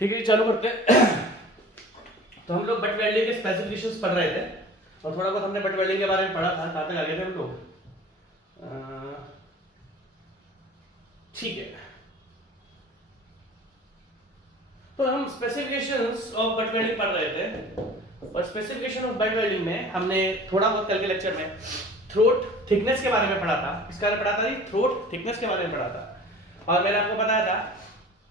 ठीक है, चालू करते हैं। तो हम लोग बट वेल्डिंग के स्पेसिफिकेशंस पढ़ रहे थे और थोड़ा बहुत हमने बट वेल्डिंग के बारे में पढ़ा था। कहाँ तक आगे थे हम लोग? ठीक है, तो हम स्पेसिफिकेशंस ऑफ बट वेल्डिंग पढ़ रहे थे और स्पेसिफिकेशन ऑफ बट वेल्डिंग में हमने थोड़ा बहुत कल के लेक्चर में थ्रोट थिकनेस के बारे में पढ़ा था। इसके बारे में पढ़ा था जी, थ्रोट थिकनेस के बारे में पढ़ा था। और मैंने आपको बताया था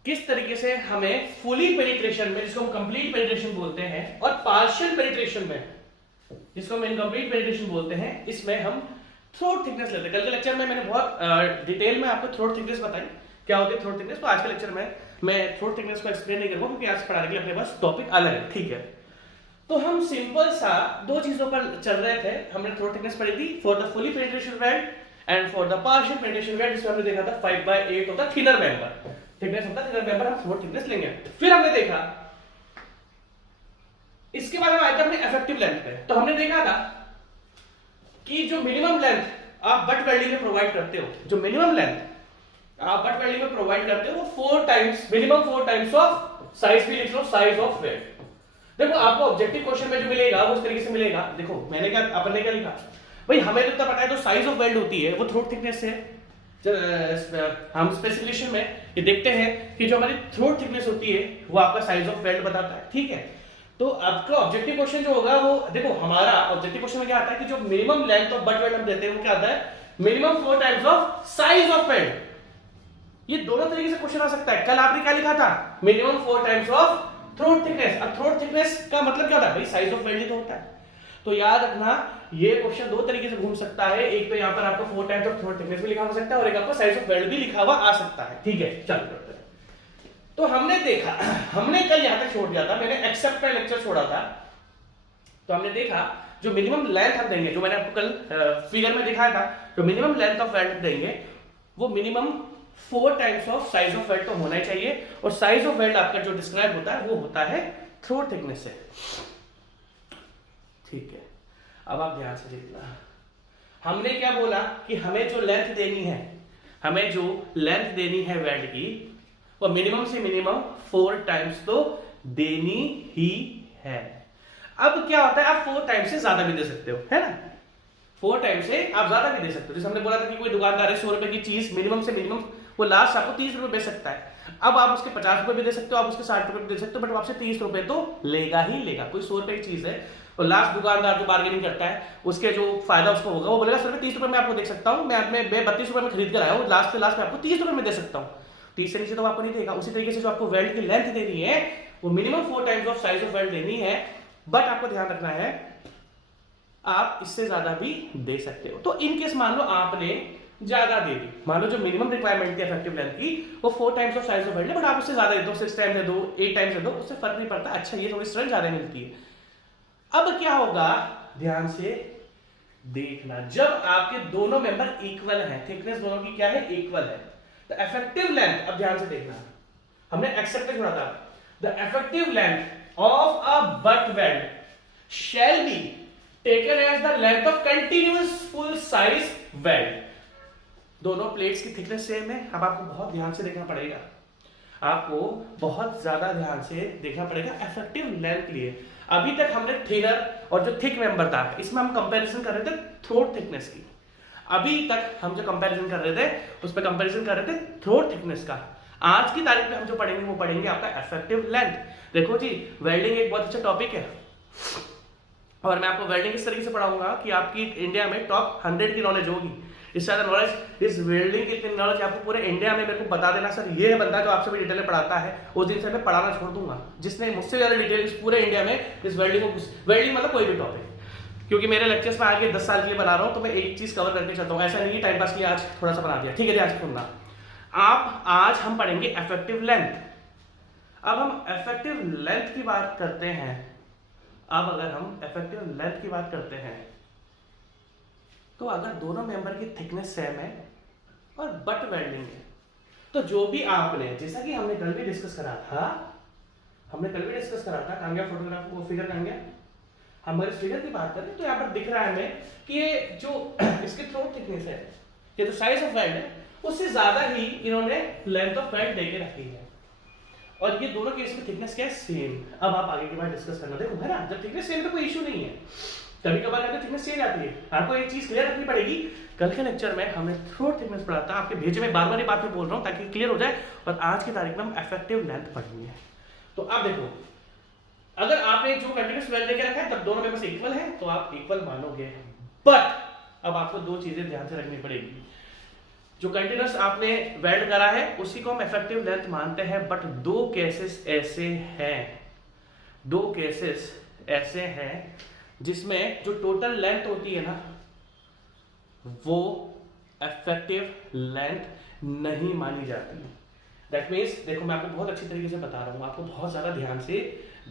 किस तरीके से हमें फुली पेनिट्रेशन में, जिसको हम कंप्लीट पेनिट्रेशन बोलते हैं, और पार्शियल पेनिट्रेशन में, जिसको हम इनकम्प्लीट पेनिट्रेशन बोलते हैं, इसमें हम थ्रोट थिकनेस लेते हैं। कल के लेक्चर में मैंने बहुत डिटेल में आपको थ्रोट थिकनेस बताई क्या होती है थ्रोट थिकनेस। तो आज के लेक्चर में मैं थ्रोट थिकनेस को एक्सप्लेन नहीं करूंगा क्योंकि आज पढ़ाने के लिए अपने पास टॉपिक अलग है। ठीक है, तो हम सिंपल सा दो चीजों पर चल रहे थे। हमने थ्रोट थिकनेस पढ़ी थी for the fully penetration weld and for the partial penetration weld, जिसमें हमने देखा था 5/8 of the thinner member thickness होता है। थिनर मेंबर हम थ्रोट थिकनेस लेंगे। फिर हमने देखा इसके बाद हम आए थे अपने इफेक्टिव लेंथ पे। तो हमने देखा था कि जो मिनिमम लेंथ आप बट वेल्डिंग में प्रोवाइड करते हो, जो मिनिमम लेंथ आप बट वेल्डिंग में प्रोवाइड करते हो वो 4 times, minimum 4 times of size भी लिख लो, साइज ऑफ वेल्ड। देखो आपको ऑब्जेक्टिव क्वेश्चन में जो मिलेगा वो उस तरीके से मिलेगा। देखो मैंने क्या, अपन ने क्या लिखा भाई, हमें तो पता है जो साइज ऑफ वेल्ड होती है वो थ्रोट थिकनेस से हम स्पेसिफिकेशन में ये देखते हैं कि जो हमारी थ्रोट थिकनेस होती है वो आपका साइज ऑफ वेल्ड बताता है। ठीक है, तो आपका ऑब्जेक्टिव क्वेश्चन जो होगा वो देखो, हमारा ऑब्जेक्टिव क्वेश्चन में क्या आता है कि जो minimum length of butt weld हम देते हैं वो क्या आता है, minimum 4 times of size of weld. ये दोनों तरीके से क्वेश्चन आ सकता है। कल आपने क्या लिखा था, minimum 4 times of throat thickness. अब थ्रोट थिकनेस का मतलब क्या होता है भाई, साइज ऑफ वेल्ड ही तो होता है। तो याद रखना ये क्वेश्चन दो तरीके से घूम सकता है। एक तो यहाँ पर आपको 4 टाइम्स ऑफ थ्रोट थिकनेस भी लिखा हो सकता है और एक आपको साइज ऑफ वेल्ड भी लिखा हुआ आ सकता है। ठीक है, चलो करते हैं। तो हमने देखा, हमने कल यहां तक छोड़ दिया था, मैंने एक्सेप्ट का लेक्चर छोड़ा था। तो हमने देखा जो मिनिमम लेंथ हम देंगे, जो मैंने आपको कल फिगर में दिखाया था, जो मिनिमम लेंथ ऑफ वेल्ड देंगे वो minimum 4 times of size of weld तो होना ही चाहिए। और साइज ऑफ वेल्ड आपका जो डिस्क्राइब होता है वो होता है थ्रोट थिकनेस से। ठीक है, अब आप ध्यान से देखना, हमने क्या बोला कि हमें जो लेंथ देनी है, हमें जो लेंथ देनी है वेल्ड की वो मिनिमम से मिनिमम 4 टाइम्स तो देनी ही है। अब क्या होता है, आप 4 टाइम्स से ज्यादा भी दे सकते हो, है ना। 4 टाइम्स से आप ज्यादा भी दे सकते हो। जैसे हमने बोला था कि कोई दुकानदार है 100 रुपए की चीज मिनिमम से मिनिमम वो लास्ट आपको 30 रुपए बेच सकता है। अब आप उसके 50 रुपए भी दे सकते हो, आप उसके 60 रुपए भी दे सकते हो, बट आपसे 30 रुपए तो लेगा ही लेगा। कोई 100 रुपए की चीज है और लास्ट दुकानदार जो बार्गेनिंग करता है उसके जो फायदा उसको होगा वो बोलेगा सर मैं 30 रुपए में आपको दे सकता हूँ, मैं 32 रुपए में खरीद कर आया हूँ, लास्ट से लास्ट में आपको 30 रुपए में दे सकता हूँ। 30 से नीचे तो आपको नहीं देगा। उसी तरीके से जो आपको वेल्ड की लेंथ देनी है वो minimum 4 times of size of weld देनी है, बट आपको ध्यान रखना है आप इससे ज्यादा भी दे सकते हो। तो इनकेस मान लो आपने ज्यादा दे दी, मान लो जो मिनिमम रिक्वायरमेंट थी इफेक्टिव लेंथ की वो 4 times of size of weld है, बट आप उससे ज्यादा दे दो, 6 टाइम्स दे दो, 8 टाइम्स दे दो, उससे फर्क नहीं पड़ता। अच्छा ये थोड़ी स्ट्रेंथ ज्यादा मिलती है। अब क्या होगा, ध्यान से देखना, जब आपके दोनों मेंबर इक्वल हैं, थिकनेस दोनों की क्या है, इक्वल है, द इफेक्टिव लेंथ, अब ध्यान से देखना, हमने एक्सेप्ट छोड़ा था, the effective length of a butt weld shall be taken as the length of continuous full size weld। दोनों प्लेट्स की थिकनेस सेम है। अब आपको बहुत ध्यान से देखना पड़ेगा, आपको बहुत ज्यादा ध्यान से देखना पड़ेगा इफेक्टिव लेंथ के लिए। अभी तक हमने थिनर और जो थिक मेंबर था इसमें हम कंपैरिजन कर रहे थे थ्रोट थिकनेस की। अभी तक हम जो कंपैरिजन कर रहे थे उस पर कंपैरिजन कर रहे थे थ्रोट थिकनेस का। आज की तारीख में हम जो पढ़ेंगे वो पढ़ेंगे आपका इफेक्टिव लेंथ। देखो जी, वेल्डिंग एक बहुत अच्छा टॉपिक है और मैं आपको वेल्डिंग इस तरीके से पढ़ाऊंगा कि आपकी इंडिया में टॉप 100 की नॉलेज होगी। इससे ज्यादा नॉलेज, इस वेल्डिंग की इतनी नॉलेज आपको पूरे इंडिया में मेरे को बता देना सर ये है बंदा जो आपसे भी डिटेल में पढ़ाता है, उस दिन से मैं पढ़ाना छोड़ दूंगा जिसने मुझसे ज्यादा डिटेल इस पूरे इंडिया में इस वेल्डिंग को, वेल्डिंग मतलब कोई भी टॉपिक, क्योंकि मेरे लेक्चर्स में आगे 10 साल के लिए बना रहा हूं तो मैं एक चीज कवर करके चलता हूं। ऐसा नहीं टाइम पास के लिए आज थोड़ा सा बना दिया। ठीक है, ध्यान से सुनना। आप आज हम पढ़ेंगे इफेक्टिव लेंथ। अब हम इफेक्टिव लेंथ की बात करते हैं, अब अगर हम इफेक्टिव लेंथ की बात करते हैं तो अगर दोनों मेंबर की थिकनेस सेम है और बट वेल्डिंग है तो जो भी आपने, जैसा कि हमने कल भी डिस्कस करा था, कहां गया फोटोग्राफ, वो फिगर कहां गया, हम अगर इस फिगर की बात करें तो यहाँ पर दिख रहा है हमें कि ये जो इसकी थ्रोट थिकनेस है, ये जो साइज ऑफ वेल्ड है उससे ज्यादा ही इन्होंने लेंथ ऑफ वेल्ड देके रखी है। और ये दोनों केस में थिकनेस क्या है, सेम। अब आप आगे के बाद डिस्कस करना, देखो है ना, जब थिकनेस सेम तो कोई इशू नहीं है, कभी कभार कहते थिकनेस चेंज आती है। आपको एक चीज क्लियर रखनी पड़ेगी, कल के लेक्चर में हमने थ्रोट थिकनेस पढ़ा था, आपके भेजे में बार बार ये बात मैं बोल रहा हूँ ताकि क्लियर हो जाए, और आज की तारीख में हम इफेक्टिव लेंथ पढ़ेंगे। तो अब देखो, अगर आपने जो कंटिन्यूअस वेल्ड लेके रखा है तब दोनों मेंबर्स इक्वल हैं तो आप इक्वल मानोगे, बट अब आपको दो चीजें ध्यान से रखनी पड़ेगी। जो कंटिन्यूअस आपने वेल्ड करा है उसी को हम इफेक्टिव लेंथ मानते हैं, बट दो केसेस ऐसे हैं जिसमें जो टोटल लेंथ होती है ना वो इफेक्टिव लेंथ नहीं मानी जाती। दैट मीन्स देखो, मैं आपको बहुत अच्छी तरीके से बता रहा हूं, आपको बहुत ज्यादा ध्यान से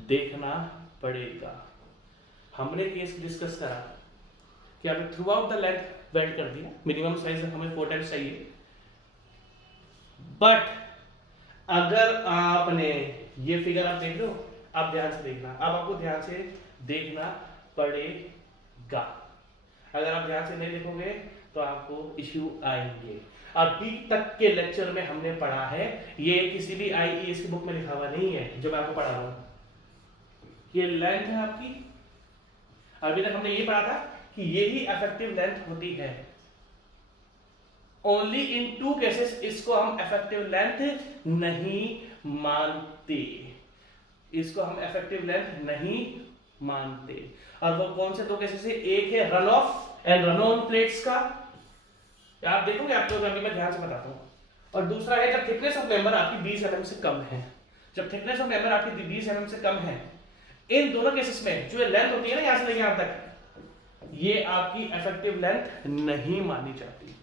देखना पड़ेगा। हमने केस डिस्कस करा कि आपने through out the length weld कर दिया, मिनिमम साइज हमें 4 टाइम्स चाहिए, बट अगर आपने ये फिगर आप देख रहे हो, आप ध्यान से देखना, अब आपको ध्यान से देखना पड़ेगा। अगर आप ध्यान से नहीं देखोगे तो आपको इश्यू आएंगे। अभी तक के लेक्चर में हमने पढ़ा है, ये किसी भी आईईएस की बुक में लिखा हुआ नहीं है जो मैं आपको पढ़ा रहा हूं, ये लेंथ है आपकी। अभी तक हमने ये पढ़ा था कि यही इफेक्टिव लेंथ होती है। ओनली इन 2 केसेस इसको हम इफेक्टिव लेंथ नहीं मानते, इसको हम इफेक्टिव लेंथ नहीं मानते। और वो कौन से 2 केसेस है, एक है run of and run on plates का, आप देखोगे आपको अभी मैं ध्यान से बताता हूं, और दूसरा है जब थिकनेस ऑफ मेंबर आपकी 20 mm से कम है। जब थिकनेस ऑफ मेंबर आपकी 20 mm से कम है, इन दोनों केसेस में जो लेंथ होती है ना यहां से लेके यहां तक, ये आपकी इफेक्टिव लेंथ नहीं मानी जाती।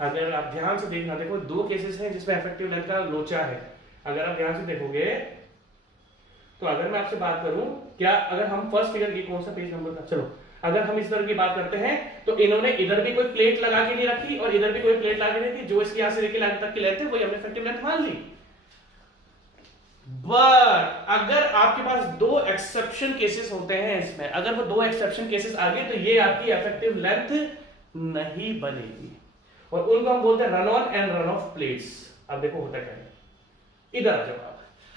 अगर आप ध्यान से देखना, देखो 2 केसेस हैं जिसमें इफेक्टिव लेंथ का लोचा है। अगर आप ध्यान से देखोगे तो अगर मैं आपसे बात करूं, क्या अगर हम फर्स्ट फिगर की, कौन सा पेज नंबर था, चलो अगर हम इस तरह की बात करते हैं तो इन्होंने इधर भी कोई प्लेट लगा के नहीं रखी और इधर भी कोई प्लेट लगा के नहीं रखी, जो इसके यहां से लेके लाइन तक की लेंथ है वही हमने इफेक्टिव लेंथ मान ली। बट अगर आपके पास 2 एक्सेप्शन केसेस होते हैं इसमें, अगर वो 2 एक्सेप्शन केसेस आ गए तो ये आपकी इफेक्टिव लेंथ नहीं बनेगी, और उनको हम बोलते हैं run on and run off plates. अब देखो होता क्या है, इधर आ जाओ आप।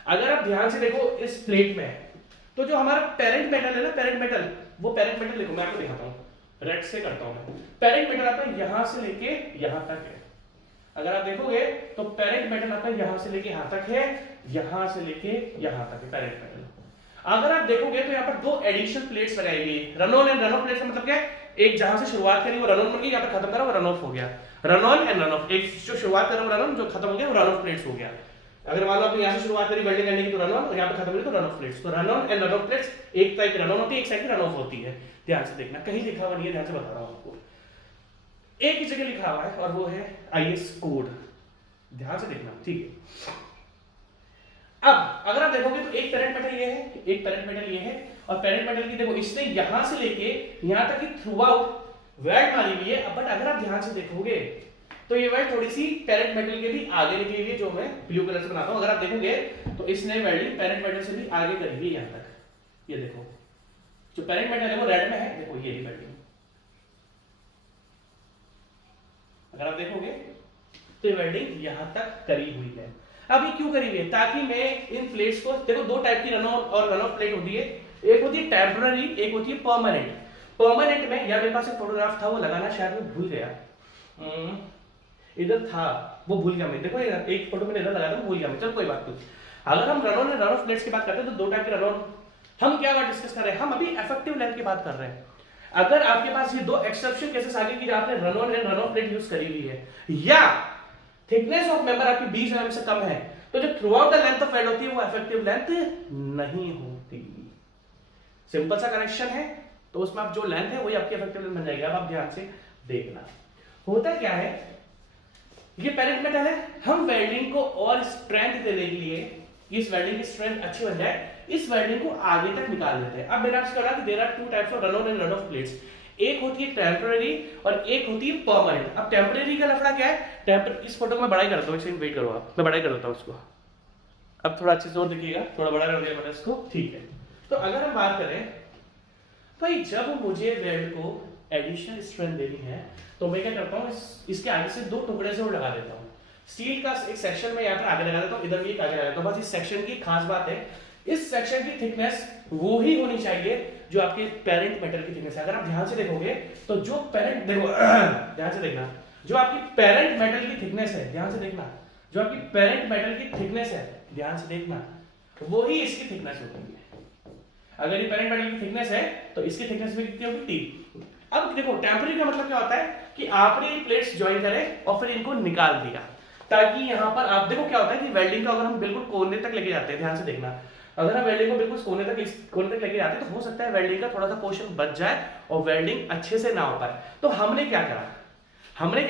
अगर आप ध्यान से देखो इस प्लेट में, तो जो हमारा पेरेंट मेटल है ना, पेरेंट मेटल, वो पेरेंट मेटल देखो मैं आपको दिखाता हूं, रेड से करता हूं मैं। पेरेंट मेटल आपका यहां से लेके यहां तक है। अगर आप देखोगे तो पेरेंट मेटल आपका यहां से लेके यहां तक है, यहां से लेके यहां तक है पेरेंट मेटल। अगर आप देखोगे तो यहाँ पर 2 एडिशनल प्लेट्स लगाई गई, run on and run off plates का मतलब क्या है, एक जहां से शुरुआत करी वो रन ऑन बन गई, यहाँ पर खत्म करा वो रन ऑफ हो गया। Run on and run of, एक जो शुरुआत करा वो रन ऑन, जो खत्म हो गया वो रन ऑफ प्लेट्स हो गया। अगर मान लो आपने यहाँ से शुरुआत करी वेल्डिंग करने की तो रन ऑन, और यहाँ पे खत्म करी तो रन ऑफ प्लेट्स। तो run on and run off plates, एक साइड रन ऑन होती है, एक साइड रन ऑफ होती है। ध्यान से देखना, कहीं लिखा हुआ नहीं है, ध्यान से बता रहा हूं आपको, एक ही जगह लिखा हुआ है और वो है आईएस कोड। ध्यान से देखना, ठीक है। अब अगर आप देखोगे तो एक पेरेंट मेटल ये है, एक पेरेंट मेटल ये है, और पेरेंट मेटल की देखो इसने यहां से लेके यहां तक की थ्रू आउट वेल्ड मारी हुई है। बट अगर आप ध्यान से देखोगे तो ये वेल्ड थोड़ी सी पेरेंट मेटल के भी आगे निकली हुई है, जो मैं ब्लू कलर से बनाता हूं। अगर आप देखोगे तो इसने वेल्डिंग पेरेंट मेटल से भी आगे करी हुई है यहां तक, ये देखो जो पेरेंट मेटल है वो रेड में है, देखो ये ही वेल्डिंग। अगर आप देखोगे तो ये वेल्डिंग यहां तक करी हुई है। अब ये क्यों करी हुई है, ताकि मैं इन प्लेट्स को, देखो 2 टाइप की रन ऑन और रन ऑफ प्लेट होती है, एक होती है टेम्पररी, एक होती है परमानेंट। परमानेंट में, या मेरे पास एक फोटोग्राफ था वो लगाना शायद मैं भूल गया, इधर था वो भूल गया मैं, देखो एक फोटो मैंने इधर लगाया था, भूल गया मैं, चल कोई बात नहीं। अगर हम run on and run off plates की बात करते हैं तो 2 टाइप के रन ऑन, हम क्या बात डिस्कस कर रहे हैं, हम अभी इफेक्टिव लेंथ की बात कर रहे हैं। अगर आपके पास ये 2 एक्सेप्शन केसेस आगे की आपने run on and run of plate use करी हुई है, या थिकनेस ऑफ मेंबर आपकी 20 mm से कम है, तो जो through out the length of weld होती है वो इफेक्टिव लेंथ नहीं होती। सिंपल सा कनेक्शन है, तो उसमें आप जो लेंथ है वही आपकी इफेक्टिव लेंथ बन जाएगी। अब आप ध्यान से देखना, होता क्या है, ये पेरेंट मेटल है, हम वेल्डिंग को और स्ट्रेंथ देने के लिए, इस वेल्डिंग की स्ट्रेंथ अच्छी बन जाए, इस वेल्डिंग को आगे तक निकाल देते हैं। अब मैंने आपसे कहा कि there are 2 types of run on and run off plates, एक होती है टेम्पररी और एक होती है परमानेंट। अब टेम्पररी का लफड़ा क्या है, इस फोटो को मैं बड़ा ही करता हूं, एक सेकंड वेट करो आप, मैं बड़ा ही कर देता हूं उसको, अब थोड़ा अच्छे से और दिखिएगा, थोड़ा बड़ा कर दिया मैंने इसको, ठीक है। तो अगर हम बात करें भाई, जब मुझे वेल्ड को एडिशनल स्ट्रेंथ देनी है तो मैं क्या करता हूं, इसके आगे से 2 टुकड़े से और लगा देता हूं। स्टील का एक सेक्शन में यहाँ पर आगे लगा देता हूँ, इधर भी एक आगे लगा देता हूँ। बस इस सेक्शन की खास बात है, इस सेक्शन की थिकनेस वो ही होनी चाहिए जो आपके पेरेंट मेटल की थिकनेस है। अगर आप ध्यान से देखोगे तो जो पेरेंट, देखो ध्यान से देखना, जो आपकी पेरेंट मेटल की थिकनेस है, ध्यान से देखना, जो आपकी पेरेंट मेटल की थिकनेस है, ध्यान से देखना, वो ही इसकी थिकनेस होती है। अगर ये पेरेंट मेटल की थिकनेस है तो इसकी थिकनेस भी कितनी होगी, टी। अब देखो टेम्पररी का मतलब क्या होता है कि आपने प्लेट्स ज्वाइन करे और फिर इनको निकाल दिया, ताकि यहां पर आप देखो क्या होता है कि वेल्डिंग का अगर हम बिल्कुल कोने तक लेके जाते हैं, ध्यान से देखना, अगर हम वेल्डिंग को बिल्कुल कोने तक लेके जाते हैं तो हो सकता है वेल्डिंग का थोड़ा सा पोर्शन बच जाए और वेल्डिंग अच्छे से ना हो पाए। तो हमने क्या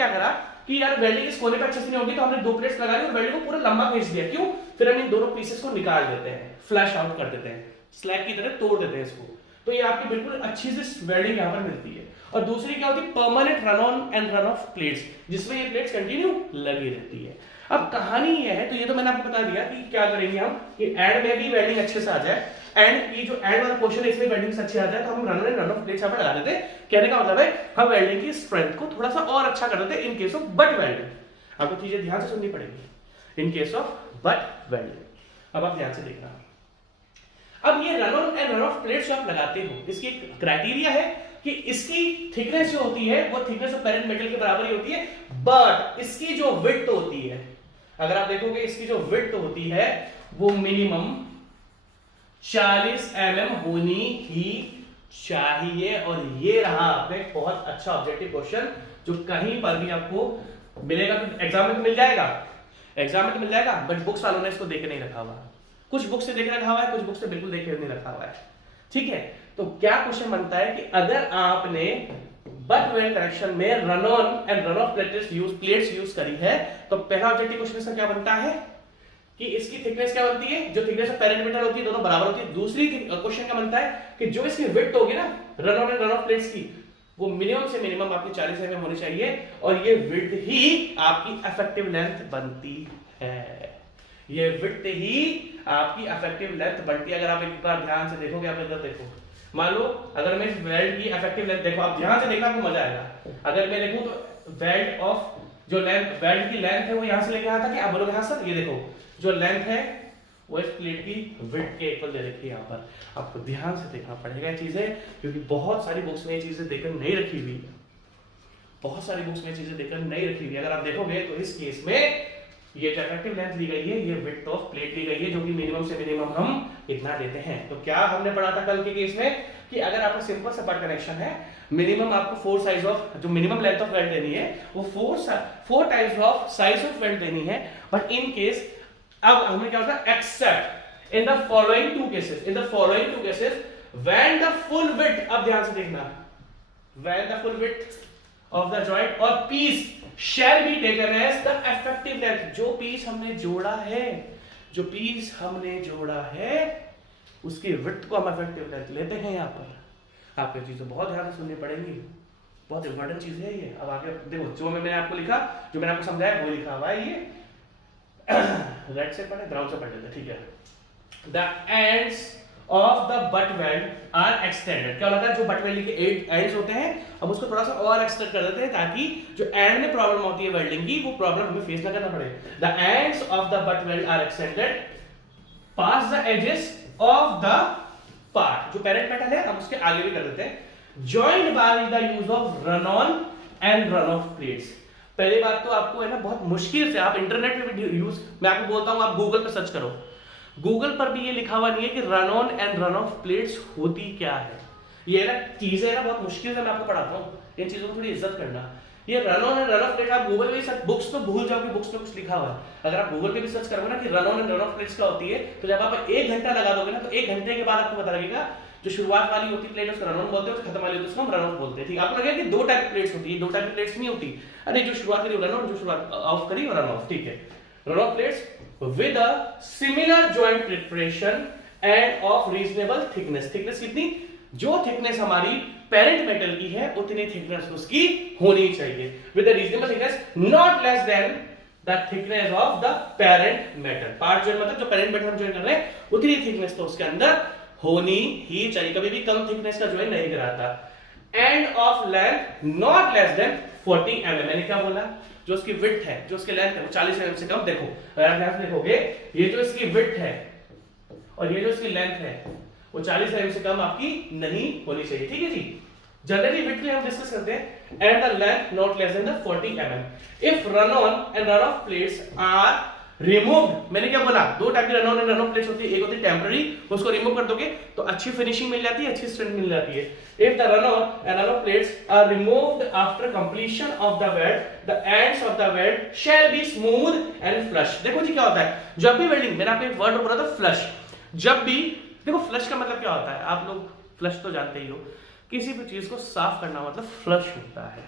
करा कि यार वेल्डिंग इस कोने पे अच्छे से नहीं होगी, तो हमने 2 प्लेट्स लगा दी और वेल्डिंग को पूरा लंबा खींच दिया। क्यों? फिर हम इन दोनों पीसेस को निकाल देते हैं, फ्लैश आउट कर देते हैं, स्लैग की तरह तोड़ देते हैं इसको, तो ये आपकी बिल्कुल अच्छी से वेल्डिंग यहाँ पर मिलती है। और दूसरी क्या होती है, permanent run on and run off plates, जिसमें ये प्लेट्स कंटिन्यू लगी रहती है। अब कहानी ये है, तो ये तो मैंने आपको बता दिया कि क्या करेंगे हम कि एंड में भी वेल्डिंग अच्छे से आ जाए, एंड ये जो एंड वाला पोर्शन है इसमें वेल्डिंग से अच्छे आ जाए, तो हम run and run off plates यहाँ पर लगा देते हैं। कहने का मतलब है हम वेल्डिंग की स्ट्रेंथ को थोड़ा सा और अच्छा कर देते हैं in case of butt welding. आपको चीजें ध्यान से सुननी पड़ेगी in case of butt welding. अब आप ध्यान से देखना, अब ये run on and run off plates जो आप लगाते हो, इसकी एक क्राइटेरिया है कि इसकी थिकनेस जो होती है वो थिकनेस ऑफ पेरेंट मेटल के बराबर ही होती है, बट इसकी जो विड्थ होती है, अगर आप देखोगे इसकी जो विड्थ होती है वो मिनिमम 40 mm होनी ही चाहिए। और ये रहा आपका एक बहुत अच्छा ऑब्जेक्टिव क्वेश्चन जो कहीं पर भी आपको मिलेगा, तो एग्जाम में तो मिल जाएगा, बट बुक्स वालों ने इसको देख के नहीं रखा हुआ। कुछ बुक से देख रखा हुआ है, कुछ बुक से बिल्कुल देखे नहीं रखा हुआ है, ठीक है। तो क्या क्वेश्चन बनता है कि अगर आपने बट वेल्ड कनेक्शन में run on and run off plates use करी है, तो पहला ऑब्जेक्टिव क्वेश्चन इसका क्या बनता है कि इसकी थिकनेस क्या बनती है, जो थिकनेस ऑफ पेरेंट मेटल होती है दोनों बराबर होती है। दूसरी क्वेश्चन क्या बनता है कि जो इसकी विड्थ होगी ना run on and run off plates की, वो मिनिमम से मिनिमम आपकी 40 mm होनी चाहिए, और ये विड्थ ही आपकी इफेक्टिव लेंथ बनती है। ये विड्थ ही आपकी इफेक्टिव लेंथ बनती है। अगर आप एक बार ध्यान से देखोगे, आप इधर देखो, मान लो अगर मैं इस वेल्ड की इफेक्टिव लेंथ देखो, आप ध्यान से देखना, आपको मजा आएगा। अगर मैं देखूं तो वेल्ड ऑफ जो लेंथ, वेल्ड की लेंथ है वो यहां से लेके आया था कि आप बोलोगे हाँ सर, ये देखो जो लेंथ है वो इस प्लेट की विड्थ के इक्वल दे रखी है। यहाँ पर आपको ध्यान से देखना पड़ेगा चीजें, क्योंकि बहुत सारी बुक्स में ये चीजें देखकर नहीं रखी हुई है, बहुत सारी बुक्स में चीजें देखकर नहीं रखी हुई है। अगर आप देखोगे तो इस केस में ये जो इफेक्टिव लेंथ ली गई है, ये विड्थ ऑफ प्लेट ली गई है, जो कि मिनिमम से मिनिमम हम इतना लेते हैं। तो क्या हमने पढ़ा था कल के केस में कि अगर आपका सिंपल सा बट कनेक्शन है, मिनिमम आपको 4 साइज ऑफ जो मिनिमम लेंथ ऑफ वेल्ड देनी है वो 4 times of size of weld देनी है। बट इन केस अब हमें क्या होता है, except in the following two cases when the full width, अब ध्यान से देखना, when the full width of the joint और piece shall be taken as the effective length। जो पीस हमने जोड़ा है उसकी विड्थ को हम इफेक्टिव लेंथ लेते हैं। यहाँ पर आपको चीजें बहुत ध्यान से सुननी पड़ेंगी, बहुत इंपॉर्टेंट चीज है ये। अब आगे देखो, जो मैंने आपको लिखा, जो मैंने आपको समझाया वो लिखा हुआ है, ये रेड से पढ़े, ब्राउन से पढ़ लेते, ठीक है। The ends of the butt weld are extended. क्या होता है, जो बट वेल्ड के एंड्स होते हैं हम उसको थोड़ा सा और एक्सटेंड कर देते हैं, ताकि जो एंड में प्रॉब्लम होती है वेल्डिंग की, वो प्रॉब्लम हमें फेस ना करना पड़े। The ends of the butt weld are extended past the edges of the part, जो पेरेंट मेटल है हम उसके आगे भी कर देते हैं, joined by the use of run on and run off plates. पहली बात तो आपको है ना बहुत मुश्किल से, आप इंटरनेट पे भी यूज, मैं आपको बोलता हूं आप गूगल पे सर्च करो, गूगल पर भी ये लिखा हुआ नहीं है कि run on and run off plates होती क्या है। ये ना चीजें ना बहुत मुश्किल से मैं आपको पढ़ाता हूँ, इन चीजों को थोड़ी इज्जत करना। ये run on and run of plate आप गूगल पे सर्च, बुक्स तो भूल जाओगे, बुक्स में कुछ लिखा हुआ है। अगर आप गूगल पे भी सर्च करोगे ना कि run on and run off plates क्या होती है, तो जब आप 1 घंटा लगा दोगे ना, तो 1 घंटे के बाद आपको पता लगेगा जो शुरुआत वाली होती है प्लेट उसको रन ऑन बोलते हैं, जो खत्म वाली होती है उसको हम रन ऑफ बोलते हैं। ठीक, आपको लगेगा कि 2 टाइप की प्लेट्स होती है, 2 टाइप की प्लेट्स नहीं होती। अरे जो शुरुआत करी रन ऑन, जो शुरुआत ऑफ करी रन ऑफ, ठीक है। Run off plates with a similar joint preparation end of reasonable thickness. Thickness कितनी, जो थिकनेस हमारी पेरेंट मेटल की है उतनी थिकनेस उसकी होनी चाहिए, with a reasonable thickness not less than the thickness of the parent metal. Part joint मतलब जो पेरेंट मेटल हम जॉइन कर रहे हैं उतनी थिकनेस तो उसके अंदर होनी ही चाहिए, कभी भी कम थिकनेस का जॉइन नहीं कराता। End of length not less then 40 mm। मैंने क्या बोला, जो उसकी विड्थ है, जो उसकी लेंथ है, वो 40 mm से कम। देखो अगर आप ध्यान से देखोगे, ये जो इसकी विड्थ है और ये जो इसकी लेंथ है वो 40 mm से कम आपकी नहीं होनी चाहिए, ठीक है जी। जनरली विड्थ में हम डिस्कस करते हैं and the length not less than the 40 mm। If run on and run off plates are removed, मैंने क्या बोला, दो टाइप की run on and run off plates होती है, एक होती है टेम्पररी, उसको रिमूव कर दोगे तो अच्छी फिनिशिंग मिल जाती है, अच्छी स्ट्रेंथ मिल जाती है। If the run on and run off plates are removed after completion of the weld, the ends of the weld shall be smooth and flush. देखो जी क्या होता है, जब भी वेल्डिंग, मैंने आपको एक वर्ड बोला था फ्लश, जब भी, देखो फ्लश का मतलब क्या होता है, आप लोग फ्लश तो जानते ही हो, किसी भी चीज को साफ करना मतलब फ्लश होता है।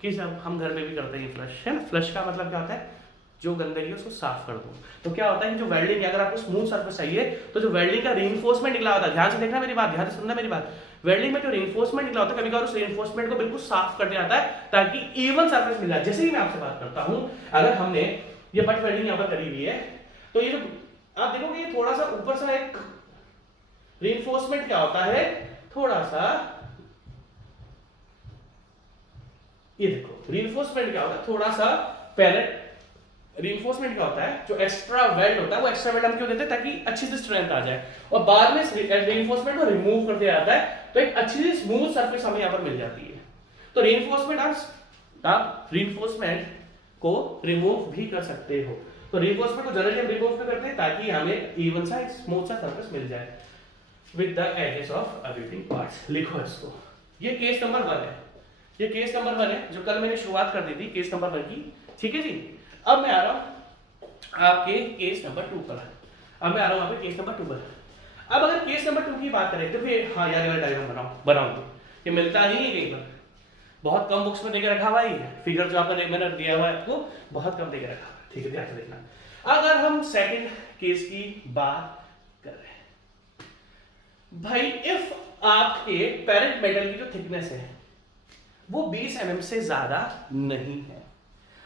किसी हम घर में भी करते हैं फ्लश, है ना। फ्लश का मतलब क्या होता है, जो गंदगी है उसको साफ कर दो। तो क्या होता है कि जो वेल्डिंग है, अगर आपको स्मूथ सरफेस चाहिए तो जो वेल्डिंग का रीइंफोर्समेंट निकला होता है, ध्यान से देखना मेरी बात, ध्यान से सुनना मेरी बात, वेल्डिंग में जो रीइंफोर्समेंट निकला होता है कभी कभार उस रीइंफोर्समेंट को बिल्कुल साफ कर दिया जाता है ताकि इवन सरफेस मिल जाए। जैसे ही मैं आपसे बात करता हूं, अगर हमने ये बट वेल्डिंग यहां पर करी हुई है तो ये जो आप देखोगे ये थोड़ा सा ऊपर से एक रीइंफोर्समेंट क्या होता है, थोड़ा सा, ये देखो रीइंफोर्समेंट क्या होता है, थोड़ा सा पहले रीइंफोर्समेंट क्या होता है, जो एक्स्ट्रा वेल्ड होता है वो एक्स्ट्रा वेल्ड हम क्यों देते हैं, ताकि अच्छी से स्ट्रेंथ आ जाए, और बाद में रीइंफोर्समेंट को रिमूव कर दिया जाता है तो एक अच्छी सी स्मूथ सरफेस हमें यहाँ पर मिल जाती है। तो रीइंफोर्समेंट आप रीइंफोर्समेंट को रिमूव भी कर सकते हो। तो रीइंफोर्समेंट को जनरली हम रिमूव क्यों करते हैं, ताकि हमें इवन सा स्मूथ सा सरफेस मिल जाए with the edges of abutting parts. लिखो इसको, ये केस नंबर 1 है, ये केस नंबर 1 है जो कल मैंने शुरुआत कर दी थी केस नंबर 1 की, ठीक है जी। अब मैं आ रहा हूं आपके केस नंबर 2 पर, अब मैं आ रहा हूं आपके केस नंबर 2 पर। अब अगर केस नंबर 2 की बात करें तो फिर हाँ यार, ये वाला डायग्राम बनाऊं तो ये मिलता नहीं है कहीं पर, बहुत कम बुक्स में देके रखा हुआ है, फिगर जो आपने मैंने दिया हुआ है आपको बहुत कम देके रखा हुआ है, ठीक है, ध्यान से देखना। अगर हम सेकंड केस की बात कर रहे हैं भाई, इफ आपके पेरेंट मेटल की जो थिकनेस है वो 20 mm से ज्यादा नहीं है,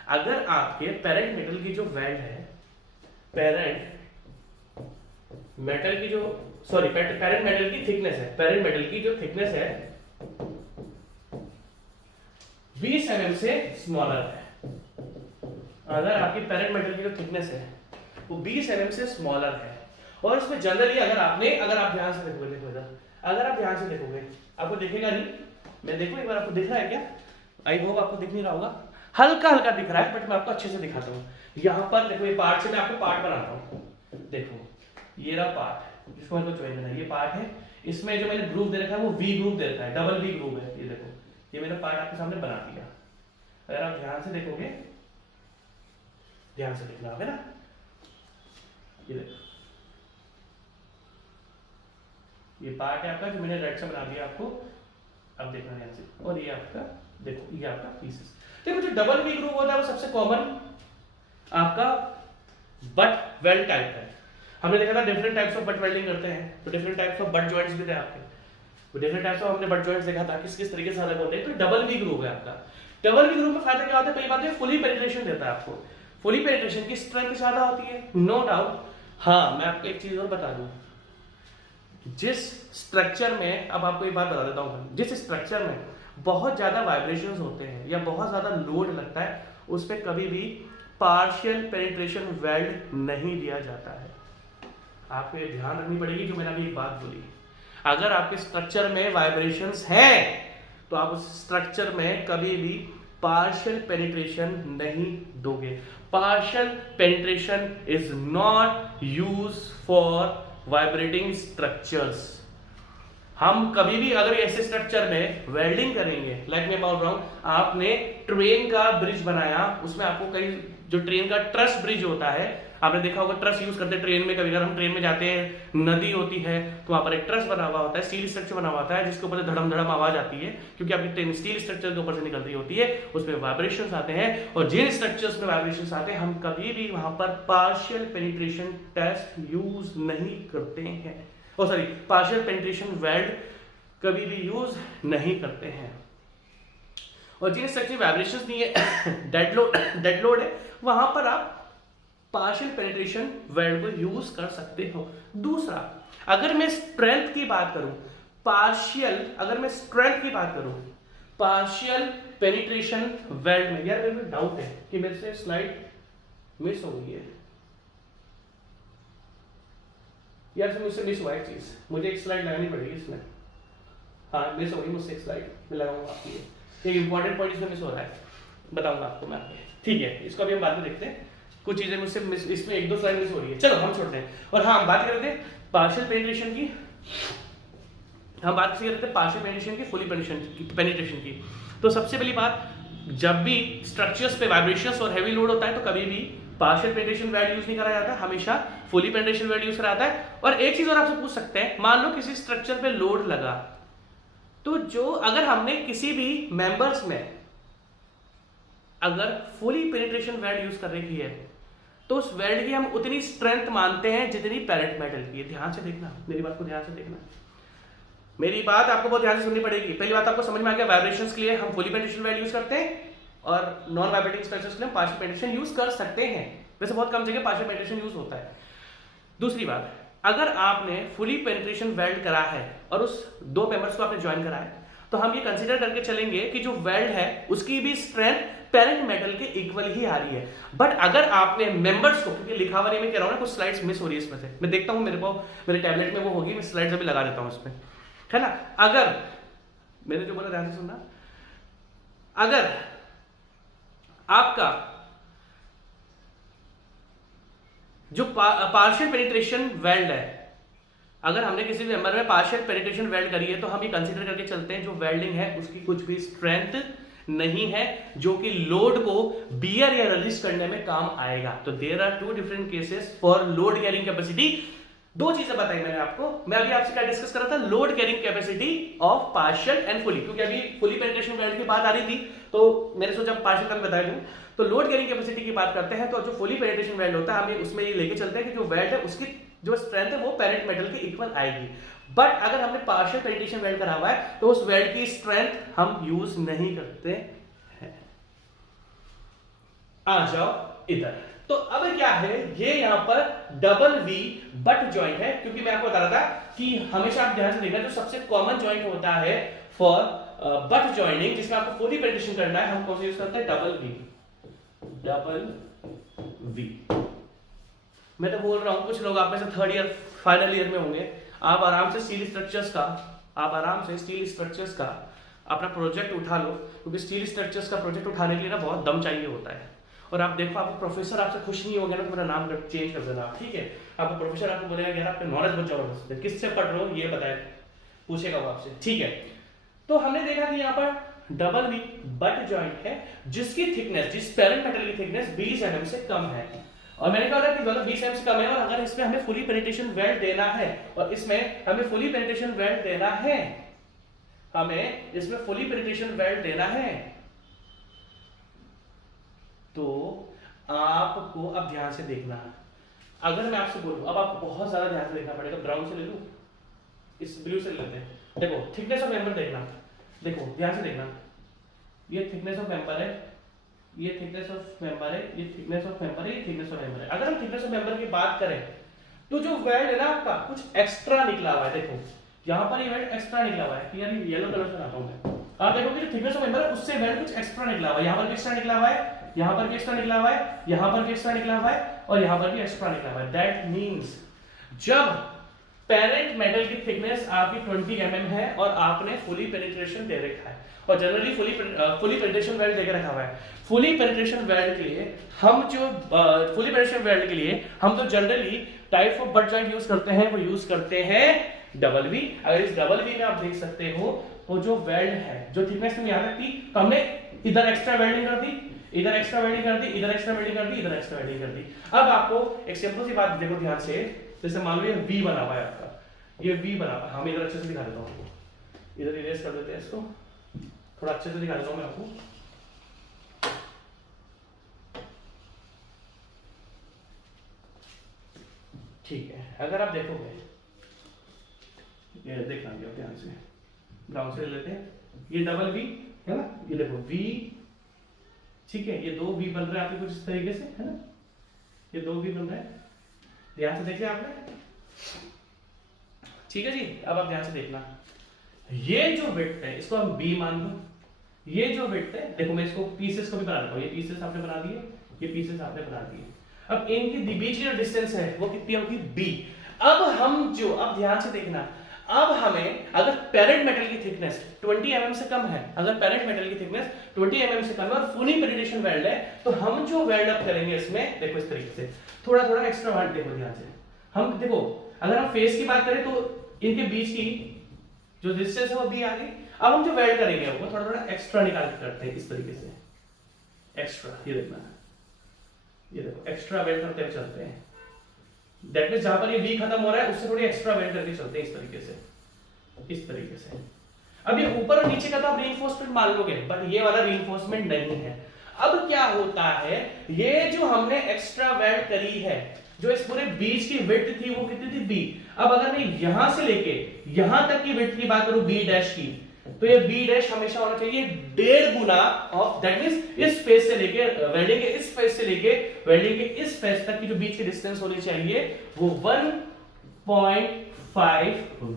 अगर आपके पेरेंट मेटल की जो वेल्ड है, पेरेंट मेटल की जो पेरेंट मेटल की थिकनेस है, पेरेंट मेटल की जो थिकनेस है 20 mm से स्मॉलर है, अगर आपकी पेरेंट मेटल की जो थिकनेस है वो 20 mm से स्मॉलर है, और इसमें जनरली अगर आप ध्यान से देखोगे, अगर आप ध्यान से देखोगे आपको दिखेगा नहीं, मैं देखो एक बार आपको दिख रहा है क्या, आई होप आपको दिख नहीं रहा होगा, हल्का हल्का दिख रहा है बट मैं आपको अच्छे से दिखाता हूँ। यहाँ पर देखो, ये पार्ट से मैं आपको पार्ट बनाता हूँ, देखो ये रहा पार्ट जिसको हमको ज्वाइन करना है, ये पार्ट है, इसमें जो मैंने ग्रूव दे रखा है वो वी ग्रूव दे रखा है, डबल वी ग्रूव है, ये देखो ये मैंने पार्ट आपके सामने बना दिया। अगर आप ध्यान से देखोगे, ध्यान से देखना है ना, ये देखो ये पार्ट है आपका जो मैंने रेड से बना दिया आपको, अब देखना ध्यान से, और ये आपका देखो ये आपका पीसेस। देखो जो डबल वी ग्रूव होता है वो सबसे कॉमन आपका बट वेल्ड टाइप है, हमने देखा था different types of butt welding करते हैं, तो different types of but joints भी थे आपके, तो डिफरेंट टाइप्स ऑफ हमने बट जॉइंट्स देखा था किस किस तरीके से अलग होते हैं। तो डबल वी ग्रूव है आपका, डबल वी ग्रूव में फायदा क्या होता है, पहली बात है फुली पेनिट्रेशन देता है आपको, फुली पेनिट्रेशन की स्ट्रेंथ ज्यादा होती है, नो डाउट। हाँ मैं आपको एक चीज और बता दूं, जिस स्ट्रक्चर में, अब आपको एक बात बता देता हूँ, जिस स्ट्रक्चर में बहुत ज्यादा वाइब्रेशंस होते हैं या बहुत ज्यादा लोड लगता है उस पर कभी भी पार्शियल पेनिट्रेशन वेल्ड नहीं दिया जाता है। आपको ये ध्यान रखनी पड़ेगी जो मैंने अभी एक बात बोली, अगर आपके स्ट्रक्चर में वाइब्रेशंस हैं तो आप उस स्ट्रक्चर में कभी भी पार्शियल पेनिट्रेशन नहीं दोगे। Partial penetration is not use for vibrating structures. हम कभी भी अगर ऐसे स्ट्रक्चर में वेल्डिंग करेंगे, लाइक मैं बोल रहा हूं, आपने ट्रेन का ब्रिज बनाया, उसमें आपको कई जो ट्रेन का ट्रस ब्रिज होता है, आपने देखा होगा ट्रस यूज करते हैं ट्रेन में, कभी अगर हम ट्रेन में जाते हैं, नदी होती है तो वहां पर एक ट्रस बना हुआ होता है, स्टील स्ट्रक्चर बना हुआ होता है जिसके ऊपर से धड़म धड़म आवाज आती है, क्योंकि आपकी ट्रेन स्टील स्ट्रक्चर के ऊपर से निकल रही होती है, उसमें वाइब्रेशंस आते हैं, और जिन स्ट्रक्चर्स में वाइब्रेशंस आते हैं हम कभी भी वहां पर पार्शियल पेनिट्रेशन टेस्ट यूज नहीं करते हैं, पार्शियल पेनिट्रेशन वेल्ड कभी भी यूज नहीं करते हैं। और जिन स्ट्रक्चर वाइब्रेशंस नहीं है, डेड लोड है, वहां पर आप पार्शियल पेनिट्रेशन वेल्ड को यूज कर सकते हो। दूसरा, अगर मैं स्ट्रेंथ की बात करूं, पार्शियल पेनिट्रेशन वेल्ड में। यार मेरे को डाउट है कि मेरे से स्लाइड मिस हो गई है यार, मुझसे मिस हुआ एक चीज, मुझे एक स्लाइड लगानी पड़ेगी इसमें। हाँ मिस हो गई मुझसे एक स्लाइड, मैं लगाऊंगा आपकी। एक इंपॉर्टेंट पॉइंट इसमें मिस हो रहा है, बताऊंगा आपको मैं आगे, ठीक है। इसको अभी हम बाद में देखते हैं, कुछ चीजें मुझसे मिस, इसमें एक दो स्लाइड मिस हो रही है, चलो हम छोड़ते हैं। और हाँ हम बात कर रहे थे पार्शियल पेनिट्रेशन की, हम बात कर रहे थे पार्शियल पेनिट्रेशन की, फुली पेनिट्रेशन की। तो सबसे पहली बात, जब भी स्ट्रक्चर्स पे वाइब्रेशंस और हैवी लोड होता है तो कभी भी पार्शियल पेनिट्रेशन वेल्ड यूज नहीं करा जाता, हमेशा फुली पेनिट्रेशन वेल्ड यूज करा जाता है। और एक चीज और आपसे पूछ सकते हैं, मान लो किसी स्ट्रक्चर पे लोड लगा, तो जो अगर हमने किसी भी मेंबर्स में अगर फुली पेनिट्रेशन वेल्ड यूज कर रखी है तो उस वेल्ड की हम उतनी स्ट्रेंथ मानते हैं जितनी पैरेंट मेटल की है। ध्यान से देखना, मेरी बात को ध्यान से देखना, मेरी बात आपको बहुत ध्यान से सुननी पड़ेगी। पहली बात आपको समझ में आ गया, वाइब्रेशंस के लिए हम फुली पेनिट्रेशन वेल्ड यूज करते हैं और नॉन वाइब्रेटिंग स्ट्रक्चर्स के लिए हम पार्शियल पेनिट्रेशन यूज कर सकते हैं। वैसे बहुत कम जगह पार्शियल पेनिट्रेशन यूज होता है। दूसरी बात, अगर आपने फुली पेनिट्रेशन वेल्ड करा है और उस दो मेंबर्स को आपने ज्वाइन करा है, तो हम ये कंसीडर करके चलेंगे कि जो वेल्ड है उसकी भी स्ट्रेंथ पेरेंट मेटल के इक्वल ही आ रही है। बट अगर आपने मेंबर्स को, क्योंकि लिखा हुआ नहीं मैं कह रहा हूं ना, कुछ स्लाइड्स मिस हो रही है इसमें से, मैं देखता हूं मेरे को मेरे टैबलेट में वो होगी, मैं स्लाइड्स अभी लगा देता हूं इसमें, है ना। अगर मैंने जो बोला ध्यान से सुनना, अगर आपका जो पार्शियल पेनिट्रेशन वेल्ड है, अगर हमने किसी भी मेंबर में पार्शियल पेनिट्रेशन वेल्ड करी है, तो हम ये कंसीडर करके चलते हैं जो वेल्डिंग है उसकी कुछ भी स्ट्रेंथ नहीं है जो कि लोड को बियर या रेजिस्ट करने में काम आएगा। तो there are two different cases for load carrying capacity. दो चीजें बताई मैंने आपको, मैं अभी आपसे क्या डिस्कस कर रहा था, load carrying capacity of partial and fully, क्योंकि अभी फुली पेनिट्रेशन वेल्ड की बात आ रही थी तो मैंने सोचा पार्शियल का भी बता दूं। तो लोड कैरिंग कैपेसिटी की बात करते हैं तो जो फुली पेनिट्रेशन वेल्ड होता है, हम उसमें ये लेके चलते हैं कि जो वेल्ड है उसकी जो स्ट्रेंथ है वो पेरेंट मेटल के इक्वल आएगी। बट अगर हमने पार्शियल पेनिट्रेशन वेल्ड करा हुआ है तो उस वेल्ड की स्ट्रेंथ हम यूज नहीं करते हैं। आ जाओ इधर, तो अब क्या है, ये यहां पर डबल वी बट जॉइंट है, क्योंकि मैं आपको बता रहा था कि हमेशा आप ध्यान से देखना, जो सबसे कॉमन जॉइंट होता है फॉर बट जॉइनिंग जिसमें आपको फुली पेनिट्रेशन करना है, हम कौन सा यूज करते हैं, डबल वी। डबल वी मैं तो बोल रहा हूं, कुछ लोग आप में से थर्ड ईयर फाइनल ईयर में होंगे, आप आराम से स्टील स्ट्रक्चर्स का अपना प्रोजेक्ट उठा लो, क्योंकि स्टील स्ट्रक्चर्स का प्रोजेक्ट उठाने के लिए ना बहुत दम चाहिए होता है। और आप देखो, आपको प्रोफेसर आपसे खुश नहीं हो गया ना तो मेरा नाम चेंज कर देना, ठीक है। आपको प्रोफेसर आपको बोलेगा यार आपका नॉलेज बहुत जबरदस्त है, किससे पढ़ रहे हो ये बताए, पूछेगा वो आपसे, ठीक है। तो हमने देखा कि यहाँ पर डबल वी बट जॉइंट है जिसकी थिकनेस, जिस पेरेंट मेटल की थिकनेस 20 mm से कम है। और मैंने कहा था कि मतलब 20 mm से कम है, और अगर इसमें हमें फुली पेनिट्रेशन वेल्ड देना है, और इसमें हमें फुली पेनिट्रेशन वेल्ड देना है, हमें इसमें फुली पेनिट्रेशन वेल्ड देना है, तो आपको अब ध्यान से देखना। अगर मैं आपसे बोलूं, अब आपको बहुत ज्यादा ध्यान से देखना पड़ेगा, ब्राउन से ले लूं, इस ब्लू से लेते हैं। देखो थिकनेस ऑफ मेंबर देखना, देखो ध्यान से देखना, ये थिकनेस ऑफ मेंबर है, ये थिकनेस ऑफ मेंबर है, ये थिकनेस ऑफ मेंबर है, ये थिकनेस ऑफ मेंबर है। अगर हम थिकनेस ऑफ मेंबर की बात करें तो जो वेल्ड है ना आपका कुछ एक्स्ट्रा निकला हुआ है, देखो यहां पर ये वेल्ड एक्स्ट्रा निकला हुआ है, यानी येलो कलर से बनाता हूं मैं, आप देखो कि जो थिकनेस ऑफ मेंबर है उससे वेल्ड कुछ एक्स्ट्रा निकला हुआ है, यहां पर भी एक्स्ट्रा निकला हुआ है, यहां पर भी एक्स्ट्रा निकला हुआ है, यहां पर भी एक्स्ट्रा निकला हुआ है, और यहां पर भी एक्स्ट्रा निकला हुआ है। दैट मींस जब पेरेंट मेटल की थिकनेस आपकी 20 mm है और आपने फुली पेनिट्रेशन दे रखा है, और जनरली फुली पेनिट्रेशन वेल्ड देके रखा हुआ है, फुली पेनिट्रेशन वेल्ड के लिए हम जो फुली पेनिट्रेशन वेल्ड के लिए हम तो generally type of butt joint use करते हैं, वो यूज करते हैं डबल वी। अगर इस डबल वी में आप देख सकते हो तो जो वेल्ड है, जो थिकनेस में यहां तक थी, तो हमने इधर एक्स्ट्रा वेल्डिंग कर दी, इधर एक्स्ट्रा वेल्डिंग कर दी, इधर एक्स्ट्रा वेल्डिंग कर दी, इधर एक्स्ट्रा वेल्डिंग कर दी। अब आपको एक सिंपल सी बात देखो ध्यान से, जैसे मान लो ये वी बना हुआ है आपका, ये वी बना हुआ है, हम इधर अच्छे से दिखा देता हूं आपको, इधर इरेज कर देते हैं इसको, थोड़ा अच्छे से दिखा देता हूं मैं आपको। ठीक है, अगर आप देखोगे, ये देखना ध्यान से, ब्राउन से लेते हैं, ये डबल वी है ना, ये देखो वी, ठीक है, ये दो वी बन रहे हैं आपके कुछ इस तरीके से, है ना, ये दो वी बन रहे हैं, ध्यान से देखिए आपने, ठीक है जी। अब आप ध्यान से देखना, ये जो विड्थ है इसको हम बी मान लो, ये जो विड्थ है, देखो मैं इसको पीसेस को भी बना देता हूँ, ये पीसेस आपने बना दिए, ये पीसेस आपने बना दिए। अब इनकी बीच की जो डिस्टेंस है वो कितनी होगी b। अब ध्यान से देखना, अब हमें अगर पेरेंट मेटल की थिकनेस 20 mm से कम है, अगर पेरेंट मेटल की थिकनेस 20 mm से कम है और फुली पेनिट्रेशन वेल्ड है, तो हम जो वेल्ड अप करेंगे इसमें, देखो इस तरीके से थोड़ा थोड़ा एक्स्ट्रा वेल्ड, देखो ध्यान से हम देखो, अगर हम फेस की बात करें तो इनके बीच की जो डिस्टेंस है वो b आ गई। अब हम जो वेल्ड करेंगे वो थोड़ा थोड़ा एक्स्ट्रा निकाल के करते हैं, इस तरीके से एक्स्ट्रा, ये देखना, ये देखो एक्स्ट्रा वेल्ड करते हुए चलते हैं। दैट मींस जहां पर ये बी खत्म हो रहा है उससे थोड़ी एक्स्ट्रा वेल्ड करके चलते हैं, इस तरीके से, इस तरीके से। अब ये ऊपर और नीचे का तो आप रीइंफोर्समेंट मान लोगे, बट ये वाला रीइंफोर्समेंट नहीं है। अब क्या होता है, ये जो हमने एक्स्ट्रा वेल्ड करी है, जो इस पूरे बीच की विड्थ थी वो कितनी थी b। अब अगर मैं यहां से लेके यहां तक की विड्थ की बात करूं b डैश की, तो ये b डैश हमेशा होना चाहिए 1.5 गुना ऑफ, दैट मींस इस फेस से लेके वेल्डिंग के इस फेस से लेके वेल्डिंग के इस फेस तक की जो बीच की डिस्टेंस होनी चाहिए वो 1.5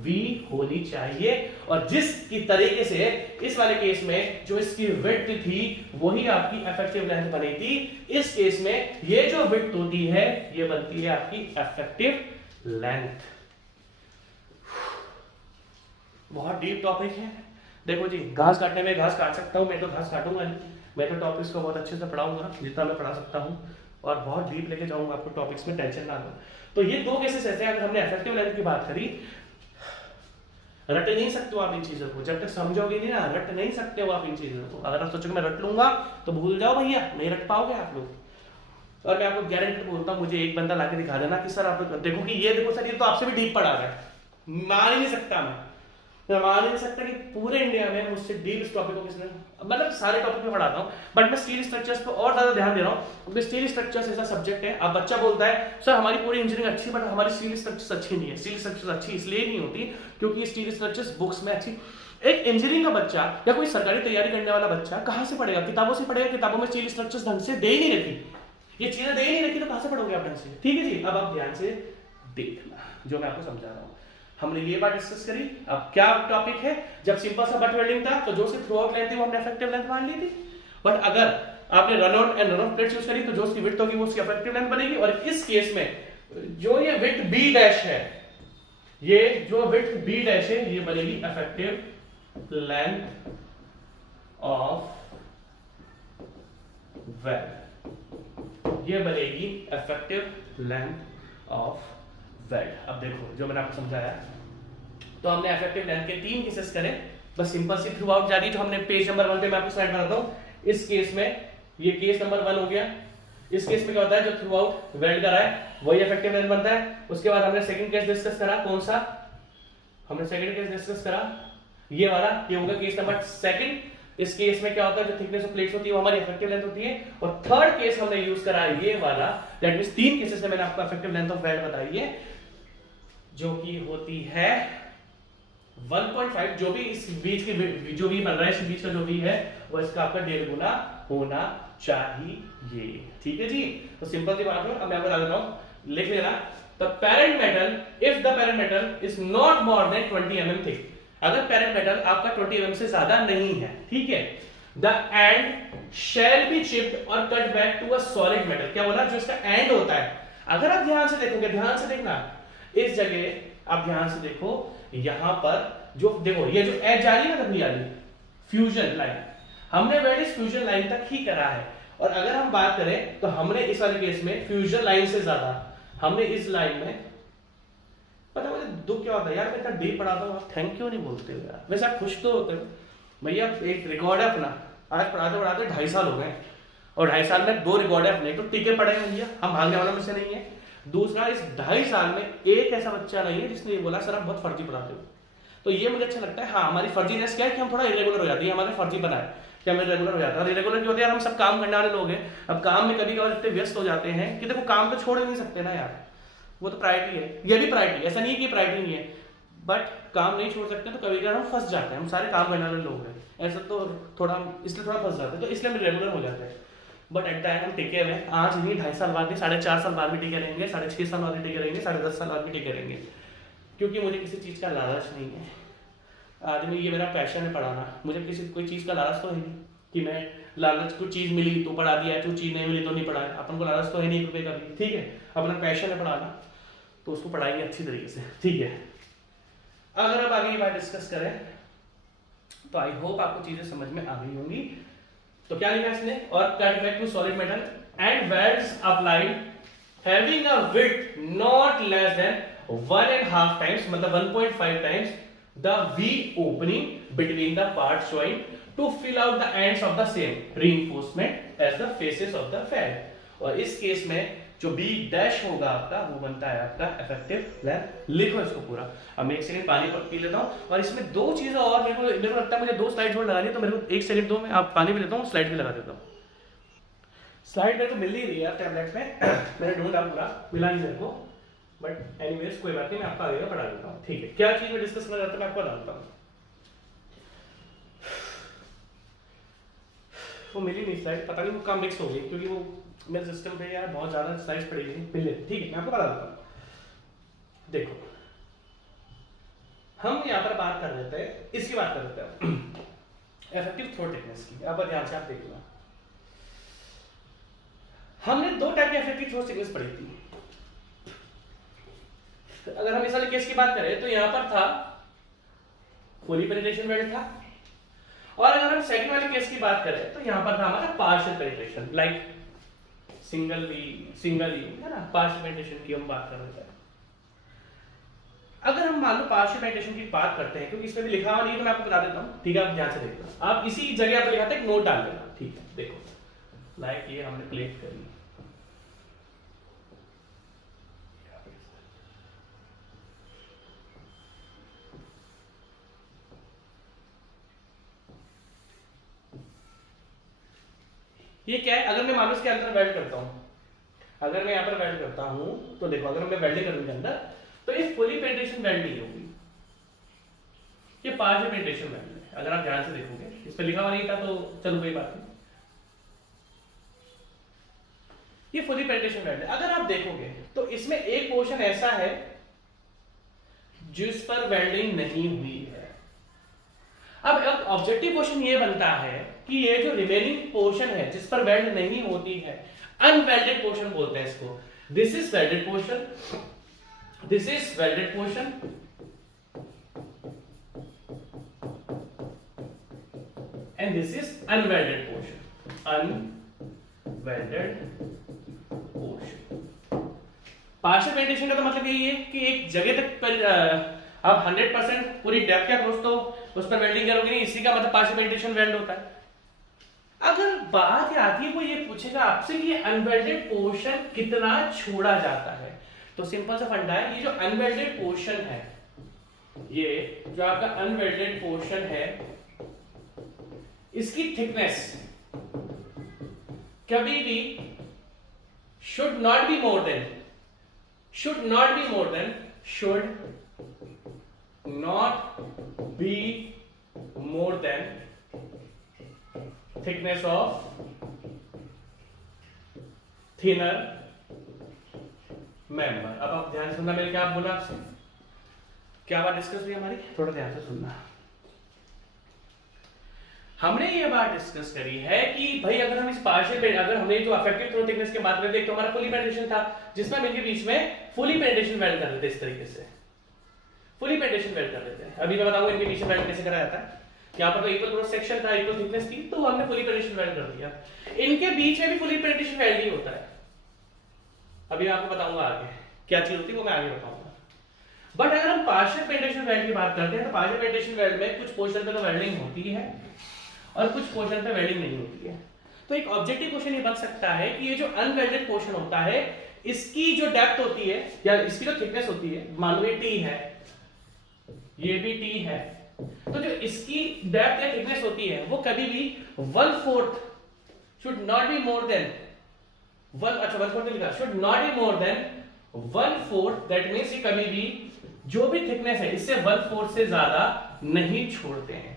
v होनी चाहिए। और जिस की तरीके से इस वाले केस में जो इसकी विड्थ थी वही आपकी इफेक्टिव लेंथ बनी थी, इस केस में ये जो विड्थ होती है ये बनती है आपकी इफेक्टिव लेंथ। बहुत डीप टॉपिक है। देखो जी, घास काटने में घास काट सकता हूं, मैं तो घास काटूंगा नहीं, मैं तो टॉपिक्स को बहुत अच्छे से पढ़ाऊंगा जितना मैं पढ़ा सकता हूं, और बहुत डीप लेके जाऊंगा आपको टॉपिक्स में, टेंशन ना लो। तो ये दो केसेस ऐसे हैं, अगर हमने इफेक्टिव लेंथ की बात करी, रट नहीं सकते हो आप इन चीजों को, जब तक समझोगे नहीं ना, रट नहीं सकते हो आप इन चीजों को। अगर आप सोचोगे मैं रट लूंगा तो भूल जाओ भैया, नहीं रट पाओगे आप लोग। और मैं आपको गारंटी बोलता हूँ, मुझे एक बंदा लाके दिखा देना कि सर आप देखो कि ये देखो सर, ये तो आपसे भी डीप पढ़ा रहा है, मान ही नहीं सकता मैं मान ही नहीं सकता कि पूरे इंडिया में मुझसे डीप इस टॉपिक को किसने, मतलब सारे टॉपिक में पढ़ाता हूँ, बट मैं स्टील स्ट्रक्चर्स पे और ज्यादा ध्यान दे रहा हूँ, क्योंकि स्टील स्ट्रक्चर्स ऐसा सब्जेक्ट है। अब बच्चा बोलता है सर हमारी पूरी इंजीनियरिंग अच्छी, बट हमारी स्टील स्ट्रक्चर्स अच्छी नहीं है। स्टील स्ट्रक्चर्स अच्छी इसलिए नहीं होती क्योंकि स्टील स्ट्रक्चर्स बुक्स में अच्छी, एक इंजीनियरिंग का बच्चा या कोई सरकारी तैयारी करने वाला बच्चा कहाँ से पढ़ेगा, किताबों से पढ़ेगा, किताबों में स्टील स्ट्रक्चर्स ढंग से दे ही नहीं रखी, ये चीजें दे ही नहीं रखी, तो कहाँ से पढ़ोगे आप ढंग से। ठीक है जी, अब आप ध्यान से देखना जो मैं आपको समझा रहा हूँ। हमने ये बात डिस्कस करी। अब क्या टॉपिक है, जब सिंपल सा बट वेल्डिंग था तो जो उसकी थ्रू आउट लेंथ थी वो हमने इफेक्टिव लेंथ मान ली थी, बट अगर आपने run out and run off plates use करी तो जो उसकी विड्थ होगी वो उसकी इफेक्टिव लेंथ बनेगी। और इस केस में जो ये विड्थ b डैश है, ये जो विड्थ b डैश है ये बनेगी इफेक्टिव लेंथ ऑफ वेल्ड, ये बनेगी इफेक्टिव लेंथ ऑफ वेल्ड। अब देखो जो मैंने आपको समझाया, तो हमने इफेक्टिव लेंथ के 3 केसेस करे, बस सिंपल सी थ्रू आउट जा रही, जो हमने पेज नंबर 1 पे मैं आपको स्लाइड बनाता हूं। इस केस में ये केस नंबर 1 हो गया। इस केस में क्या होता है, जो थ्रू आउट वेल्ड करा है वही इफेक्टिव लेंथ बनता है। उसके बाद हमने सेकंड केस डिस्कस करा, कौन सा, हमने सेकंड केस डिस्कस करा ये वाला, ये होगा केस नंबर 2। इस केस में क्या होता है, जो थिकनेस ऑफ प्लेट्स होती है वो हमारी इफेक्टिव लेंथ होती है। और थर्ड केस हमने यूज करा ये वाला, दैट मींस 3 केसेस में मैंने आपको इफेक्टिव लेंथ ऑफ वेल्ड बताई है, जो कि होती है 1.5। जो भी इस बीच की जो भी बन रहा है, इस बीच का जो भी है वो इसका आपका 1.5 गुना होना चाहिए। ठीक है जी, तो सिंपल सी बात है। अब मैं आपको बता देता हूं, लिख लेना, the parent metal, if the parent metal is not more than 20 mm thick, अगर पेरेंट मेटल आपका 20 mm से ज्यादा नहीं है, ठीक है, the end shall be chipped और cut back to a solid metal. क्या बोला, जो इसका एंड होता है, अगर आप ध्यान से देखोगे, ध्यान से देखना, इस जगह आप ध्यान से देखो, यहां पर जो देखो ये जो एज जा रही है ना, कभी आ रही फ्यूजन लाइन, हमने वेल्ड इस फ्यूजन लाइन तक ही करा है। और अगर हम बात करें तो हमने इस वाले केस में फ्यूजन लाइन से ज्यादा हमने इस लाइन में, पता मुझे दुख क्या होता है यार, मैं इतना डीप पढ़ाता हूँ, आप थैंक यू नहीं बोलते हो यार। वैसे आप खुश तो होते हो भैया, एक रिकॉर्ड है अपना, आज पढ़ाते पढ़ाते 2.5 साल हो गए, और 2.5 साल में 2 रिकॉर्ड है अपने, तो टीके पढ़े भैया, हम भागने वालों में से नहीं है। दूसरा, इस 2.5 साल में एक ऐसा बच्चा नहीं है जिसने ये बोला सर आप बहुत फर्जी पढ़ाते हो। तो ये मुझे अच्छा लगता है। हाँ, हमारी फर्जीनेस क्या है कि हम थोड़ा इरेगुलर हो जाती है, हमारे फर्जी बनाए कि हमें रेगुलर हो जाता है। इरेगुलर क्यों होती है यार, हम सब काम करने वाले लोग हैं, अब काम में कभी कभार इतने व्यस्त हो जाते हैं कि देखो काम तो छोड़ ही नहीं सकते ना यार, वो तो प्रायोरिटी है, ये भी प्रायोरिटी, ऐसा नहीं है कि प्रायोरिटी नहीं है, बट काम नहीं छोड़ सकते, तो कभी कभार हम फंस जाते हैं, हम सारे काम करने वाले लोग हैं, ऐसा तो थोड़ा इसलिए थोड़ा फंस जाते हैं, तो इसलिए हम रेगुलर हो जाते हैं। बट एट द एंड हम टिके हुए, आज नहीं 2.5 साल बाद नहीं, 4.5 साल बाद भी टिके रहेंगे, 6.5 साल बाद भी टिके रहेंगे, 10.5 साल बाद भी टिके रहेंगे, क्योंकि मुझे किसी चीज का लालच नहीं है। आदमी, ये मेरा पैशन है पढ़ाना, मुझे किसी कोई चीज़ का लालच तो है नहीं कि मैं लालच, कुछ चीज़ मिली तो पढ़ा दिया, कुछ चीज़ नहीं मिली तो नहीं पढ़ाया। अपन को लालच तो है नहीं 1 रुपये का भी, ठीक है, अपना पैशन है पढ़ाना, तो उसको पढ़ाएंगे अच्छी तरीके से, ठीक है। अगर अब आगे की बात डिस्कस करें तो आई होप आपको चीजें समझ में आ गई होंगी। तो क्या लिखा इसने, और cut back to solid metal and welds applied having a width not less than 1.5 times, मतलब 1.5 times the V opening between the parts joint to fill out the ends of the same reinforcement as the faces of the fan. और इस case में जो B dash होगा आपका, वो बनता है आपका इफेक्टिव लेंथ। लिखो इसको पूरा। अब मैं 1 सेकंड पानी पी लेता हूँ, और इसमें 2 चीजें और मेरे को लगता है मुझे 2 स्लाइड और लगानी है, तो मेरे को 1 सेकंड दो, मैं आप पानी भी लेता हूँ, स्लाइड भी लगा देता हूँ। स्लाइड में तो मिल ही रही है टैबलेट में मैंने ढूंढा पूरा, मिला नहीं मेरे को, बट एनीवेज कोई बात नहीं, मैं आपको आगे पढ़ा देता हूँ, ठीक है। क्या चीज में डिस्कस करना चाहता हूँ मैं आपको बताता हूँ। वो मिली नहीं स्लाइड, पता नहीं वो कहाँ मिक्स हो गई, क्योंकि वो मेरे सिस्टम पे यार बहुत ज्यादा स्लाइड्स पड़ी हुई मिल लेती, ठीक है, मैं आपको बता देता हूँ। देखो हम यहाँ पर बात कर लेते हैं, इसकी बात कर लेते हैं इफेक्टिव थ्रो थिकनेस की। अब ध्यान से आप देख लो, हमने 2 टाइप की इफेक्टिव थ्रो थिकनेस पढ़ी थी। अगर हम इस वाले केस की बात करें तो यहाँ पर था फुली पेनिट्रेशन वेल्ड था, और अगर हम सेकंड वाले केस की बात करें तो यहाँ पर था हमारा partial penetration, like single you है ना, पार्शियल पेनिट्रेशन की हम बात कर रहे थे। अगर हम मान लो पार्शियल पेनिट्रेशन की बात करते हैं, क्योंकि इसमें भी लिखा हुआ नहीं है तो मैं आपको बता देता हूँ, ठीक है, आप ध्यान से देखो, आप इसी जगह पर लिखा था एक नोट डाल देना, ठीक है। देखो लाइक ये हमने प्लेट करी, ये क्या है, अगर मैं मान लो इसके अंदर वेल्ड करता हूं, अगर मैं यहां पर वेल्ड करता हूं तो देखो, अगर मैं वेल्डिंग करूंगा अंदर तो ये फुली पेनिट्रेशन वेल्ड नहीं होगी, ये पार्शियल पेनिट्रेशन वेल्ड है। अगर आप ध्यान से देखोगे, इस पे लिखा हुआ नहीं था तो चलो कोई बात नहीं, ये फुली पेनिट्रेशन वेल्ड है। अगर आप देखोगे तो इसमें एक पोर्शन ऐसा है जिस पर वेल्डिंग नहीं हुई है। अब ऑब्जेक्टिव क्वेश्चन ये बनता है कि ये जो रिमेनिंग पोर्शन है जिस पर वेल्ड नहीं होती है, अनवेल्डेड पोर्शन बोलते हैं इसको। This is welded portion, this is welded portion, and this is unwelded portion, unwelded portion. Partial penetration का तो मतलब यही है कि एक जगह तक पर आप 100% पूरी डेप्थ के अक्रॉस तो उस पर वेल्डिंग करोगे नहीं, इसी का मतलब पार्शियल पेनिट्रेशन वेल्ड होता है। अगर बात आती है कोई ये पूछेगा आपसे कि ये अनवेल्डेड पोर्शन कितना छोड़ा जाता है, तो सिंपल सा फंडा है, ये जो अनवेल्डेड पोर्शन है, ये जो आपका अनवेल्डेड पोर्शन है, इसकी थिकनेस कभी भी should not be more then thickness of thinner member। अब आप ध्यान से सुनना, मैंने क्या बोला आपसे, क्या बात डिस्कस हुई हमारी, थोड़ा ध्यान से सुनना। हमने ये बात डिस्कस करी है कि भाई अगर हम इस पार्शियल, अगर हमने जो इफेक्टिव थ्रो थिकनेस की बात करते हैं, तो हमारा फुली पेनिट्रेशन था जिसमें हम इनके बीच में फुली पेनिट्रेशन वेल्ड कर देते, इस तरीके से फुली पेनिट्रेशन वेल्ड कर देते हैं। अभी मैं बताऊंगा इनके बीच में वेल्ड कैसे करा जाता है। यहाँ पर तो इक्वल क्रॉस सेक्शन था, इक्वल थिकनेस थी, तो हमने फुली पेनिट्रेशन वेल्ड कर दिया। इनके बीच में भी फुली पेनिट्रेशन वेल्ड ही होता है। अभी मैं आपको बताऊंगा आगे क्या चीज होती है, वो मैं आगे बताऊंगा। बट अगर हम पार्शियल पेनिट्रेशन वेल्ड की बात करते हैं, तो पार्शियल पेनिट्रेशन वेल्ड में कुछ पोर्शन पे तो वेल्डिंग होती है और कुछ पोर्शन पे वेल्डिंग नहीं होती है। तो एक ऑब्जेक्टिव क्वेश्चन ये बन सकता है कि ये जो अनवेल्डेड पोर्शन होता है, इसकी जो डेप्थ होती है या इसकी जो थिकनेस होती है, मान लो ये टी है, ये भी टी है, तो जो इसकी डेप्थ या थिकनेस होती है वो कभी भी 1/4 should not be more than 1/4 लिखा, should not be more than 1/4। That means ये कभी भी जो भी थिकनेस है इससे 1/4 से ज्यादा नहीं छोड़ते हैं।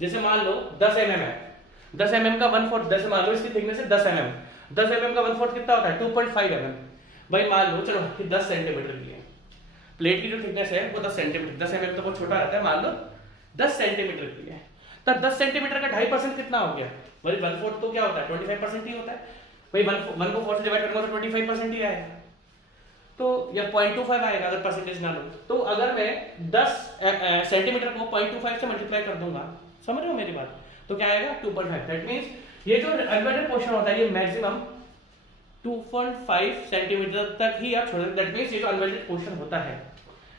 जैसे मान लो 10 mm है, 10 mm का 1/4, जैसे मान लो इसकी थिकनेस है 10 mm, 10 mm का 1/4 कितना होता है 2.5 mm। भाई मान लो चलो कि 10 सेंटीमीटर की है प्लेट की जो थिकनेस है, वो 10 सेंटीमीटर, 10 mm तो बहुत छोटा रहता है, मान लो 10 सेंटीमीटर की है, तब 10 सेंटीमीटर का 2.5% कितना हो गया? वही 1/4 तो क्या होता है 25% ही होता है भाई, 1 को 4 से डिवाइड करूंगा तो 25% ही आएगा, तो या 0.25 आएगा अगर परसेंटेज ना लो तो। अगर मैं 10 सेंटीमीटर को 0.25 से मल्टीप्लाई कर दूंगा, समझ रहे हो मेरी बात, तो क्या आएगा 2.5। दैट मींस ये जो अनवेटेड पोर्शन होता है ये मैक्सिमम 2.5 सेंटीमीटर तक ही आप छोड़ सकते। दैट मींस ये जो अनवेटेड पोर्शन होता है,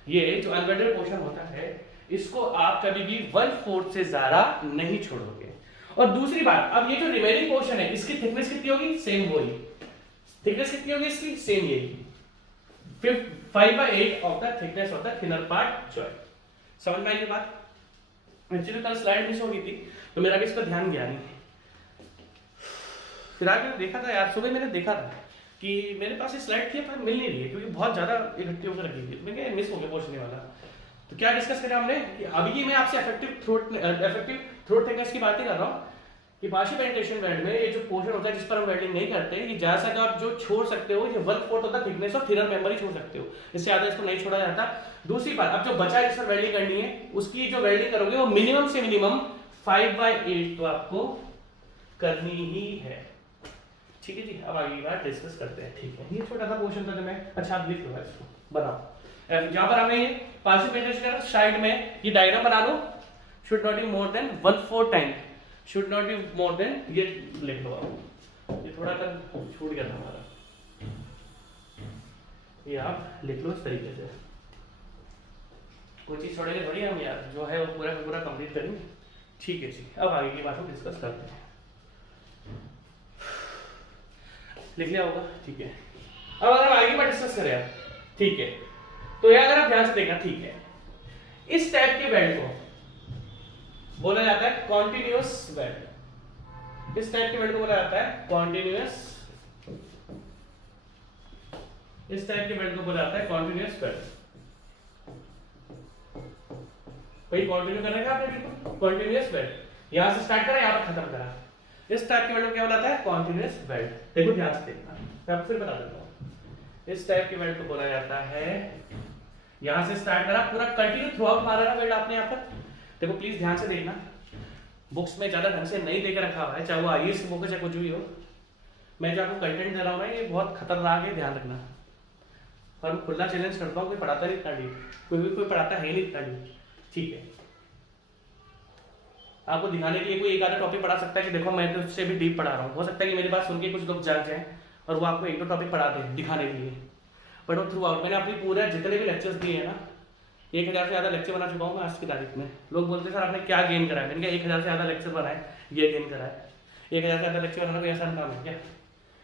ये जो अनवेटेड पोर्शन होता है इसको आप कभी भी 1/4 से ज्यादा नहीं छोड़ोगे। और दूसरी बात, अब ये जो रिमेनिंग पोर्शन है इसकी थिकनेस कितनी होगी? सेम वही थिकनेस कितनी होगी इसकी? सेम यही 5/8 of the thickness of the thinner part joint. समझ में आई ये बात? एक्चुअली कल स्लाइड मिस हो गई थी तो मेरा भी इस पर ध्यान गया नहीं। फिर आगे देखा था यार, सुबह मैंने देखा था कि मेरे पास ये स्लाइड थी पर मिल नहीं रही है क्योंकि बहुत ज्यादा इकट्ठी होकर रखी थी, मैं मिस हो गया पहुंचने वाला। तो क्या डिस्कस करें हमने कि अभी मैं आपसे इफेक्टिव थ्रोट थिकनेस की बात ही कर रहा हूँ कि पार्शियल पेनिट्रेशन वेल्ड में ये जो पोर्शन होता है जिस पर हम वेल्डिंग नहीं करते, ये ज्यादा से आप जो छोड़ सकते हो ये 1/4 of the thickness of thinner member ही छोड़ सकते हो, इससे ज्यादा इसको नहीं छोड़ा जाता। दूसरी बात, अब जो बचा है जिस पर वेल्डिंग करनी है उसकी जो वेल्डिंग करोगे वो मिनिमम से मिनिमम 5/8 तो आपको करनी ही है। ठीक है जी, अब आगे की बात डिस्कस करते हैं। ठीक है, ये छोटा सा पोर्शन था जो मैं, अच्छा आप लिख लो इसको, बनाओ। यहाँ पर हमें ये पार्शियल पेनिट्रेशन का साइड में ये डायग्राम बना लो, should not be more than 1/4 time, should not be more than, ये लिख लो आप, ये थोड़ा सा छूट गया था हमारा, ये आप लिख लो इस तरीके से। कोई चीज छोड़ेंगे थोड़ी हम यार, जो है वो पूरा का पूरा कंप्लीट करेंगे। ठीक है जी, अब आगे की बात हम डिस्कस करते हैं। लिख लिया होगा? ठीक है, अब अगर आगे की बात डिस्कस करें यार, ठीक है, तो यार अगर आप ध्यान से देखना, ठीक है, इस टाइप के वेल्ड को बोला जाता है कॉन्टिन्यूअस वेल्ड। इस टाइप के वेल्ड को बोला जाता है कॉन्टिन्यूअस, इस टाइप के वेल्ड को बोला जाता है कॉन्टिन्यूअस वेल्ड। भाई कंटिन्यू करने का आपने बिल्कुल कॉन्टिन्यूअस वेल्ड, यहां से स्टार्ट करा यहां पर खत्म करा, इस टाइप के वेल्ड को क्या बोला जाता है? Continuous weld. देखो ध्यान से देखना, मैं आपको फिर बता देता हूं। इस टाइप के वेल्ड को बोला जाता है, यहां से स्टार्ट करा पूरा कंटिन्यू थ्रू आउट मारा वेल्ड आपने यहां पर। देखो प्लीज ध्यान से देखना, बुक्स में ज्यादा ढंग से नहीं देकर रखा हुआ है, चाहे वो आईएएस की बुक है चाहे कुछ भी हो, मैं जो आपको कंटेंट दे रहा हूं ना ये बहुत खतरनाक है, ध्यान रखना। और मैं खुला चैलेंज करता हूं, कोई पढ़ाता नहीं इतना डीप, कोई पढ़ाता है नहीं इतना डीप। ठीक है, आपको दिखाने के लिए कोई एक आधा टॉपिक पढ़ा सकता है कि देखो मैं तो उससे भी डीप पढ़ा रहा हूँ, हो सकता है कि मेरी बात सुन के कुछ लोग जाग जाएं और वो आपको एक दो टॉपिक पढ़ा दें दिखाने के लिए, बट वो थ्रू आउट मैंने अपनी पूरा जितने भी लेक्चर्स दिए हैं ना, 1000 से ज़्यादा लेक्चर बना चुका हूँ मैं आज की तारीख में। लोग बोलते हैं सर आपने क्या गेन करा है, मैंने कहा 1000 से ज़्यादा लेक्चर बनाए, ये गेन करा है। 1000 से ज़्यादा लेक्चर बनाना कोई आसान काम है क्या?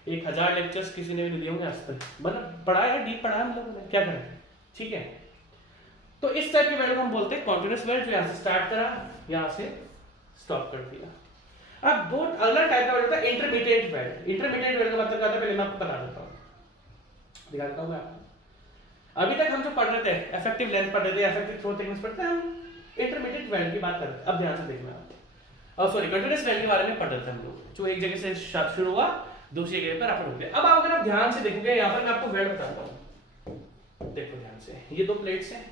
1000 लेक्चर्स किसी ने भी नहीं दिए होंगे आज तक, मतलब पढ़ाया है, डीप पढ़ाया हम लोगों ने, क्या करें। ठीक है, तो इस टाइप के वेल्ड को हम बोलते हैं कॉन्टिन्यूअस वेल्ड, जो यहाँ से स्टार्ट करा यहाँ से स्टॉप कर दिया। अब दो अगला टाइप का वेल्ड होता है इंटरमीडिएट वेल्ड। इंटरमीडिएट वेल्ड का मतलब क्या होता है पहले मैं आपको बता देता हूँ, दिखा देता हूँ मैं आपको। अभी तक हम जो पढ़ रहे थे इफेक्टिव लेंथ पढ़ रहे थे, इफेक्टिव थ्रो थिकनेस पढ़ते हैं, हम इंटरमीडिएट वेल्ड की बात कर रहे थे। अब ध्यान से देखना, और सॉरी कंटीन्यूअस वेल्ड के बारे में पढ़ रहे थे हम लोग, जो एक जगह से शुरू हुआ दूसरी जगह पर अपन रुक गए। अब अगर आप ध्यान से देखोगे यहाँ पर मैं आपको वेल्ड बताता हूँ, देखो ध्यान से, ये दो प्लेट्स हैं,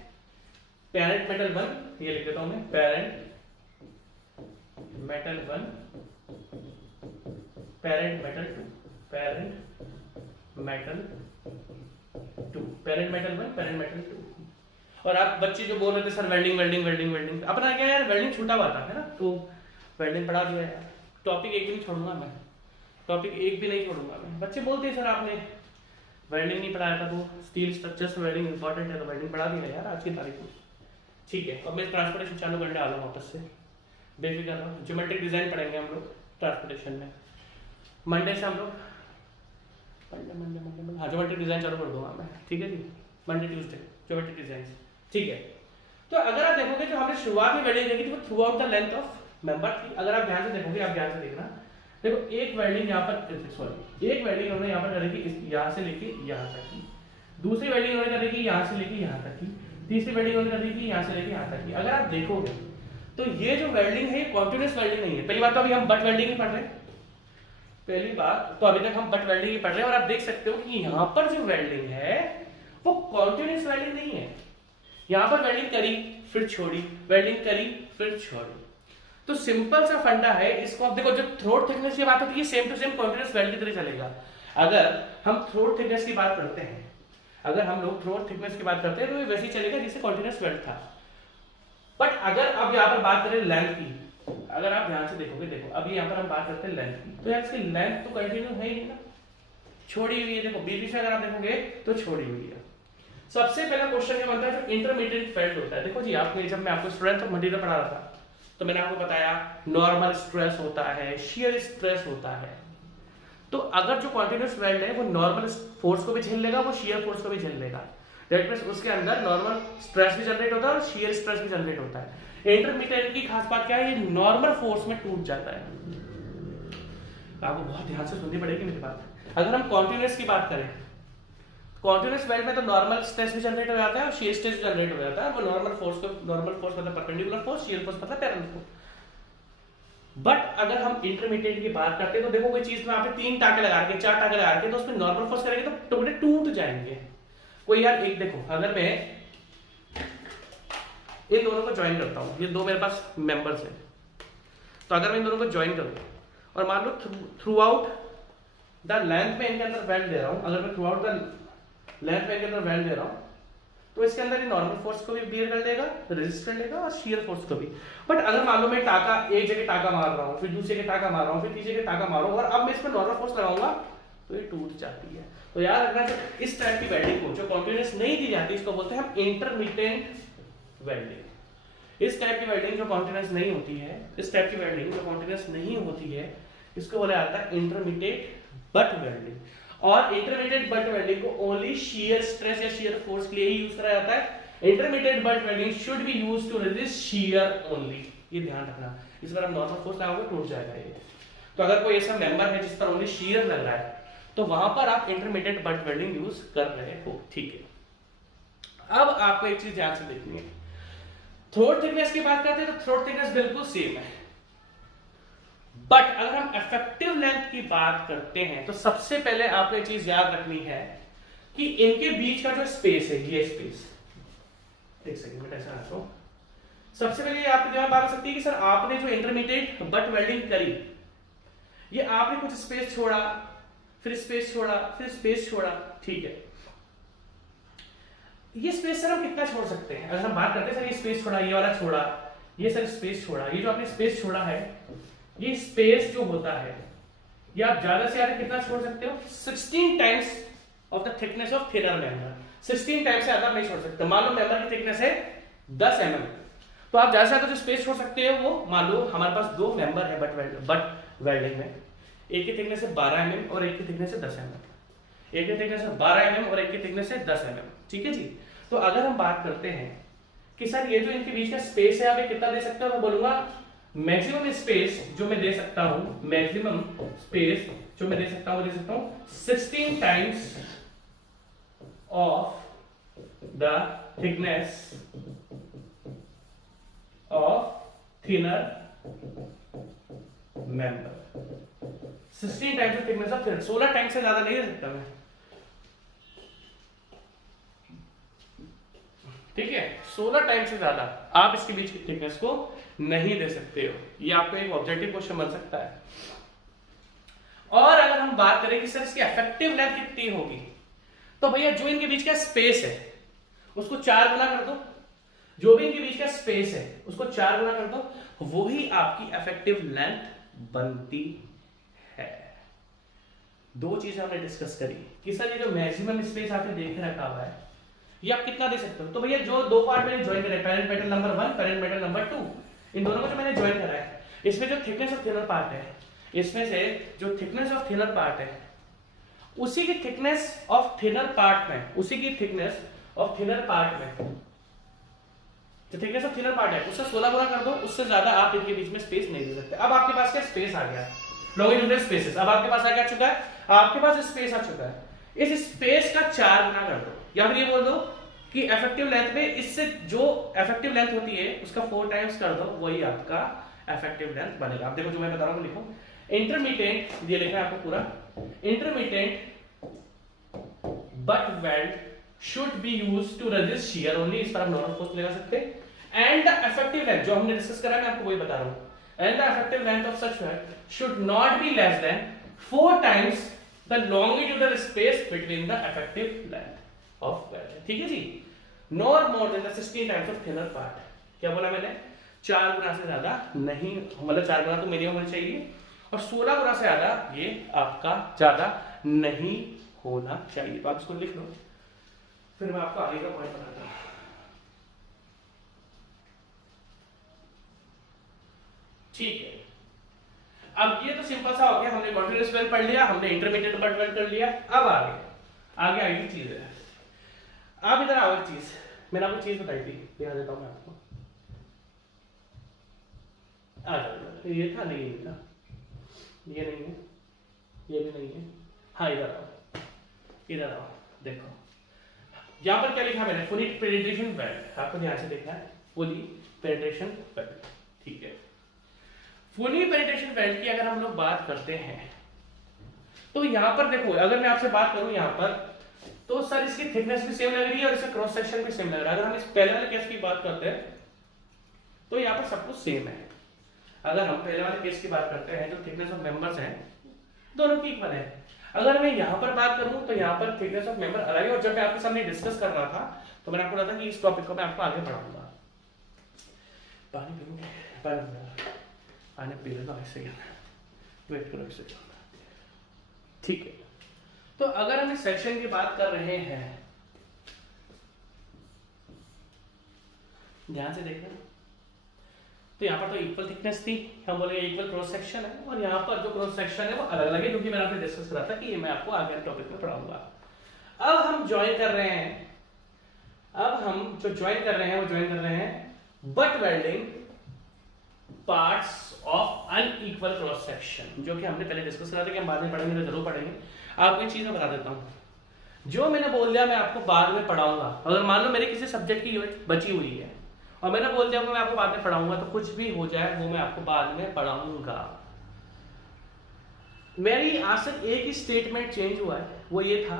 पेरेंट मेटल 1, ये लिख देता हूं मैं, parent metal 1, parent metal 2, parent metal 2, parent metal 1, parent metal 2। और आप बच्चे जो बोल रहे थे sir welding welding welding welding, अपना क्या यार वेल्डिंग छूटा हुआ था है ना, तो वेल्डिंग पढ़ा दिया यार। टॉपिक एक भी नहीं छोड़ूंगा मैं, टॉपिक एक भी नहीं छोड़ूंगा मैं। बच्चे बोलते हैं सर आपने वेल्डिंग नहीं पढ़ाया था, तो स्टील स्ट्रक्चर्स में वेल्डिंग इंपॉर्टेंट है, तो वेल्डिंग पढ़ा दिया यार आज की तारीख में। ठीक है, अब मैं ट्रांसपोर्टेशन चालू करने आ रहा हूँ वापस से, बेफिक्र रहो। ज्योमेट्रिक डिजाइन पढ़ेंगे हम लोग ट्रांसपोर्टेशन में, मंडे से हम लोग मंडे हाँ ज्योमेट्रिक डिजाइन चालू कर दूंगा मैं। ठीक है जी, मंडे ट्यूसडे ज्योमेट्रिक डिजाइन। ठीक है, तो अगर आप देखोगे जो हमने शुरुआत में वेल्डिंग देखी थी वो through out the length of member थी। अगर आप ध्यान से देखोगे, आप ध्यान से देखना, देखो एक वेल्डिंग यहाँ पर, सॉरी एक वेल्डिंग उन्होंने यहाँ पर करेगी यहाँ से लेके यहाँ तक की, दूसरी वेल्डिंग उन्होंने करेगी यहाँ से लेके यहाँ तक की, तीसरी वेल्डिंग उन्होंने करेगी यहाँ से लेके यहाँ तक की। अगर आप देखोगे तो ये जो वेल्डिंग है कॉन्टिन्यूअस वेल्डिंग नहीं है। पहली बात तो अभी हम बट वेल्डिंग ही पढ़ रहे हैं, पहली बात तो अभी तक हम बट वेल्डिंग ही पढ़ रहे हैं, और आप देख सकते हो कि यहाँ पर जो वेल्डिंग है वो कॉन्टिन्यूअस वेल्डिंग नहीं है। यहाँ पर वेल्डिंग करी, फिर छोड़ी, वेल्डिंग करी फिर छोड़ी। तो सिंपल सा फंडा है। इसको आप देखो, जो थ्रोट थिकनेस की बात होती है same to same continuous weld की तरह चलेगा। अगर हम थ्रोट थिकनेस की बात करते हैं, अगर हम लोग थ्रोट थिकनेस की बात करते हैं तो ये वैसे ही चलेगा जैसे कॉन्टिन्यूस वेल्ड था। बट अगर अब यहाँ पर बात करें लेंथ की, अगर आप ध्यान से देखोगे, देखो अभी यहाँ पर हम बात करते हैं लेंथ की, तो यार इसकी लेंथ तो कंटिन्यू है ही नहीं ना, छोड़ी हुई है। देखो बीच में अगर आप देखोगे तो छोड़ी हुई है। सबसे पहला क्वेश्चन ये बनता है जो इंटरमीडिएट फेल्ट होता है। देखो जी, आपने जब मैं आपको स्ट्रेंथ ऑफ मटेरियल पढ़ा रहा था तो मैंने आपको बताया नॉर्मल स्ट्रेस होता है, शियर स्ट्रेस होता है। तो अगर जो कॉन्टिन्यूस वेल्ड है वो नॉर्मल फोर्स को भी झेल लेगा, वो शियर फोर्स को भी झेल लेगा। दैट मींस उसके अंदर नॉर्मल स्ट्रेस भी जनरेट होता है और शियर स्ट्रेस भी जनरेट होता है। इंटरमीडिएट की खास बात क्या है, ये नॉर्मल फोर्स में टूट जाता है। आपको बहुत ध्यान से सुननी पड़ेगी मेरी बात। अगर हम कॉन्टिन्यूस की बात करें, कॉन्टिन्यूस वेल्ड में तो नॉर्मल स्ट्रेस भी जनरेट हो जाता है और शियर स्ट्रेस भी जनरेट हो जाता है। वो नॉर्मल फोर्स मतलब परपेंडिकुलर फोर्स, शियर फोर्स मतलब पैरेलल फोर्स। बट अगर हम इंटरमीडिएट की बात करते हैं तो देखो कोई चीज में आप 3 टाके लगा के 4 टाके लगा के तो उसमें नॉर्मल फोर्स करेंगे तो टुकड़े टूट जाएंगे। कोई यार एक देखो, अगर मैं इन दोनों को ज्वाइन करता हूं, ये दो मेरे पास मेंबर्स हैं, तो अगर मैं इन दोनों को ज्वाइन करूं और मान लो थ्रू आउट द लेंथ में इनके अंदर वेल्ड दे रहा हूं, अगर मैं थ्रू आउट द लेंथ में इनके अंदर वेल्ड दे रहा हूं तो इसके अंदर ये नॉर्मल फोर्स को भी बियर कर लेगा, रेजिस्ट कर लेगा और शियर फोर्स को भी। बट अगर मान लो मैं टाका एक जगह टाका मार रहा हूं, फिर दूसरे के टाका मार रहा हूं, फिर तीसरे के टाका मार रहा हूं और अब मैं इसमें नॉर्मल फोर्स लगाऊंगा तो ये टूट जाती है। तो याद रखना इस टाइप की वेल्डिंग को जो कॉन्टिन्यूस नहीं दी जाती इसको बोलते हैं हम इंटरमिटेंट वेल्डिंग। इस टाइप की वेल्डिंग जो कॉन्टिन्यूस नहीं होती है, इस टाइप की वेल्डिंग जो कॉन्टिन्यूस नहीं होती है इसको बोला जाता है इंटरमीडिएट बट वेल्डिंग। और इंटरमीडिएट बट वेल्डिंग को ओनली शियर स्ट्रेस या शियर फोर्स के लिए ही यूज करा जाता है। Intermediate butt welding should be used to resist shear only, ये ध्यान रखना। इस बार हम नॉर्मल फोर्स लगाओगे टूट जाएगा ये। तो अगर कोई ऐसा मेंबर है जिस पर ओनली शियर लग रहा है तो वहां पर आप इंटरमीडिएट बट वेल्डिंग यूज कर रहे हो, ठीक है। अब आपको एक चीज ध्यान से देखनी है, थ्रोट थिकनेस की बात करते हैं तो थ्रोट थिकनेस बिल्कुल सेम है। बट अगर हम इफेक्टिव लेंथ की बात करते हैं तो सबसे पहले आपको एक चीज याद रखनी है कि इनके बीच का जो स्पेस है, ये स्पेस, एक सेकंड में ऐसा रखो। सबसे पहले आपके दिमाग में आ सकती है कि सर आपने जो इंटरमीडिएट बट वेल्डिंग करी, ये आपने कुछ स्पेस छोड़ा, फिर स्पेस छोड़ा, फिर स्पेस छोड़ा, ठीक है। ये स्पेस सर हम कितना छोड़ सकते हैं? अगर हम बात करते हैं सर ये स्पेस छोड़ा, ये वाला छोड़ा, ये सर स्पेस छोड़ा, ये जो आपने स्पेस छोड़ा है, ये स्पेस जो होता है ये आप ज्यादा से ज्यादा कितना छोड़ सकते हो? 16 times of the thickness of thinner member. 16 times से ज्यादा नहीं छोड़ सकते। मान लो मेंबर की थिकनेस है 10 mm, तो आप ज्यादा से ज्यादा जो स्पेस छोड़ सकते हो वो, मान लो हमारे पास 2 मेंबर है बट वेल्डिंग में, एक की थिकनेस है 12 mm और एक की थिकनेस है 10 mm। एक की थिकनेस है 12 mm और एक की थिकनेस है 10 mm, ठीक है जी। तो अगर हम बात करते हैं कि सर ये जो इनके बीच का स्पेस है आप ये कितना दे सकते हो, मैं बोलूंगा मैक्सिमम स्पेस जो मैं दे सकता हूं, मैक्सिमम स्पेस जो मैं दे सकता हूं, 16 times of the thickness of thinner member. 16 times of thickness of thinner, 16 times से ज्यादा नहीं दे सकता मैं, ठीक है। 16 टाइम्स से ज्यादा आप इसके बीच की थिकनेस को नहीं दे सकते हो। ये आपको एक ऑब्जेक्टिव क्वेश्चन बन सकता है। और अगर हम बात करें कि सर इसकी इफेक्टिव लेंथ कितनी होगी, तो भैया जो इनके बीच का स्पेस है उसको 4 गुना कर दो, जो भी इनके बीच का स्पेस है उसको 4 गुना कर दो, वही आपकी इफेक्टिव लेंथ बनती है। दो चीजें हमने डिस्कस करी कि सर ये जो मैक्सिमम स्पेस आपने देख रखा हुआ है ये आप कितना दे सकते हो। तो भैया जो दो पार्ट मैंने ज्वाइन करे, parent metal number 1, parent metal number 2, इन दोनों को जो मैंने ज्वाइन करा है, इसमें जो थिकनेस ऑफ थिनर पार्ट है, इसमें से जो थिकनेस ऑफ थिनर पार्ट है उसी की थिकनेस ऑफ थिनर पार्ट में, उसी की थिकनेस ऑफ थिनर पार्ट में जो थिकनेस ऑफ थिनर पार्ट है उससे 16 गुना कर दो, उससे ज्यादा आप इनके बीच में स्पेस नहीं दे सकते। अब आपके पास क्या स्पेस आ गया, लॉन्गिट्यूडनल स्पेसेस, अब आपके पास आ चुका है, आपके पास स्पेस आ चुका है, इस स्पेस का 4 गुना कर दो, या फिर ये बोल दो कि इफेक्टिव लेंथ में इससे जो इफेक्टिव लेंथ होती है उसका 4 टाइम्स कर दो, वही आपका इफेक्टिव लेंथ बनेगा। आप देखो जो मैं बता रहा हूं लिखो, इंटरमीडिएट, ये लिखा है आपको पूरा, intermediate butt weld should be used to resist shear only, इस पर आप नॉर्मल फोर्स लगा सकते हैं। एंड द इफेक्टिव लेंथ जो हमने डिस्कस करा मैं आपको वही बता रहा हूं, and the effective length of such weld should not be less than 4 times the longitudinal space between the effective length of weld. ठीक है जी, nor more than the 16 times of thinner part. क्या बोला मैंने, 4 गुना से ज्यादा नहीं, मतलब 4 गुना तो मिनिमम होना चाहिए और 16 गुना से ज्यादा ये आपका ज्यादा नहीं होना चाहिए। तो आप इसको लिख लो, फिर मैं आपको आगे का पॉइंट बताता हूं। ठीक है, अब ये तो सिंपल सा हो गया, हमने कॉन्टिन्यूअस वेल्ड पढ़ लिया, हमने इंटरमीडिएट वेल्ड कर लिया। अब आगे आगे चीज है, आप इधर आओ। एक चीज मैंने आपको चीज बताई थी, दिखा देता हूं मैं आपको। आ जाओ, ये था नहीं ना, ये नहीं है, ये भी नहीं है। हाँ इधर आओ, इधर आओ, देखो यहाँ पर क्या लिखा मैंने, फुली पेनिट्रेशन वेल्ड। आपको ध्यान से देखना है, फुली पेनिट्रेशन वेल्ड। ठीक है, फुली पेनिट्रेशन वेल्ड की अगर हम लोग बात करते हैं तो यहाँ पर देखो, अगर मैं आपसे बात करूं यहाँ पर, तो सर इसकी थिकनेस भी सेम लग रही है और इसका क्रॉस सेक्शन भी सेम लग रहा है। अगर हम इस पहले वाले केस की बात करते हैं तो यहाँ पर सब कुछ सेम है। अगर हम पहले वाले केस की बात करते हैं, जो थिकनेस ऑफ मेंबर्स हैं दोनों की इक्वल है। अगर मैं यहाँ पर बात करूं तो यहाँ पर थिकनेस ऑफ मेंबर अलग है। और जब मैं आपके सामने डिस्कस कर रहा था तो मैंने आपको बोला था कि इस टॉपिक को मैं आपको आगे पढ़ाऊंगा। पानी पीऊंगे, पानी पी लेना, ऐसे वेट करो, ऐसे चलना। ठीक है, तो अगर हम इस सेक्शन की बात कर रहे हैं, ध्यान से देखना, तो यहाँ पर तो इक्वल थिकनेस थी, हम बोलेंगे इक्वल क्रॉस सेक्शन है, और यहाँ पर जो क्रॉस सेक्शन है वो अलग अलग है, क्योंकि मैंने आपसे डिस्कस करा था कि ये मैं आपको आगे टॉपिक में पढ़ाऊंगा। अब हम ज्वाइन कर रहे हैं, अब हम जो ज्वाइन कर रहे हैं वो ज्वाइन कर रहे हैं butt welding parts of unequal cross section, जो कि हमने पहले डिस्कस करा था कि हम बाद में पढ़ेंगे, तो जरूर पढ़ेंगे। आपको एक चीज मैं बता देता हूँ, जो मैंने बोल दिया मैं आपको बाद में पढ़ाऊंगा। अगर मान लो मेरे किसी सब्जेक्ट की यूनिट बची हुई है और मैंने बोल दिया मैं आपको बाद में पढ़ाऊंगा, तो कुछ भी हो जाए वो मैं आपको बाद में पढ़ाऊंगा। मेरी आज तक एक ही स्टेटमेंट चेंज हुआ है, वो ये था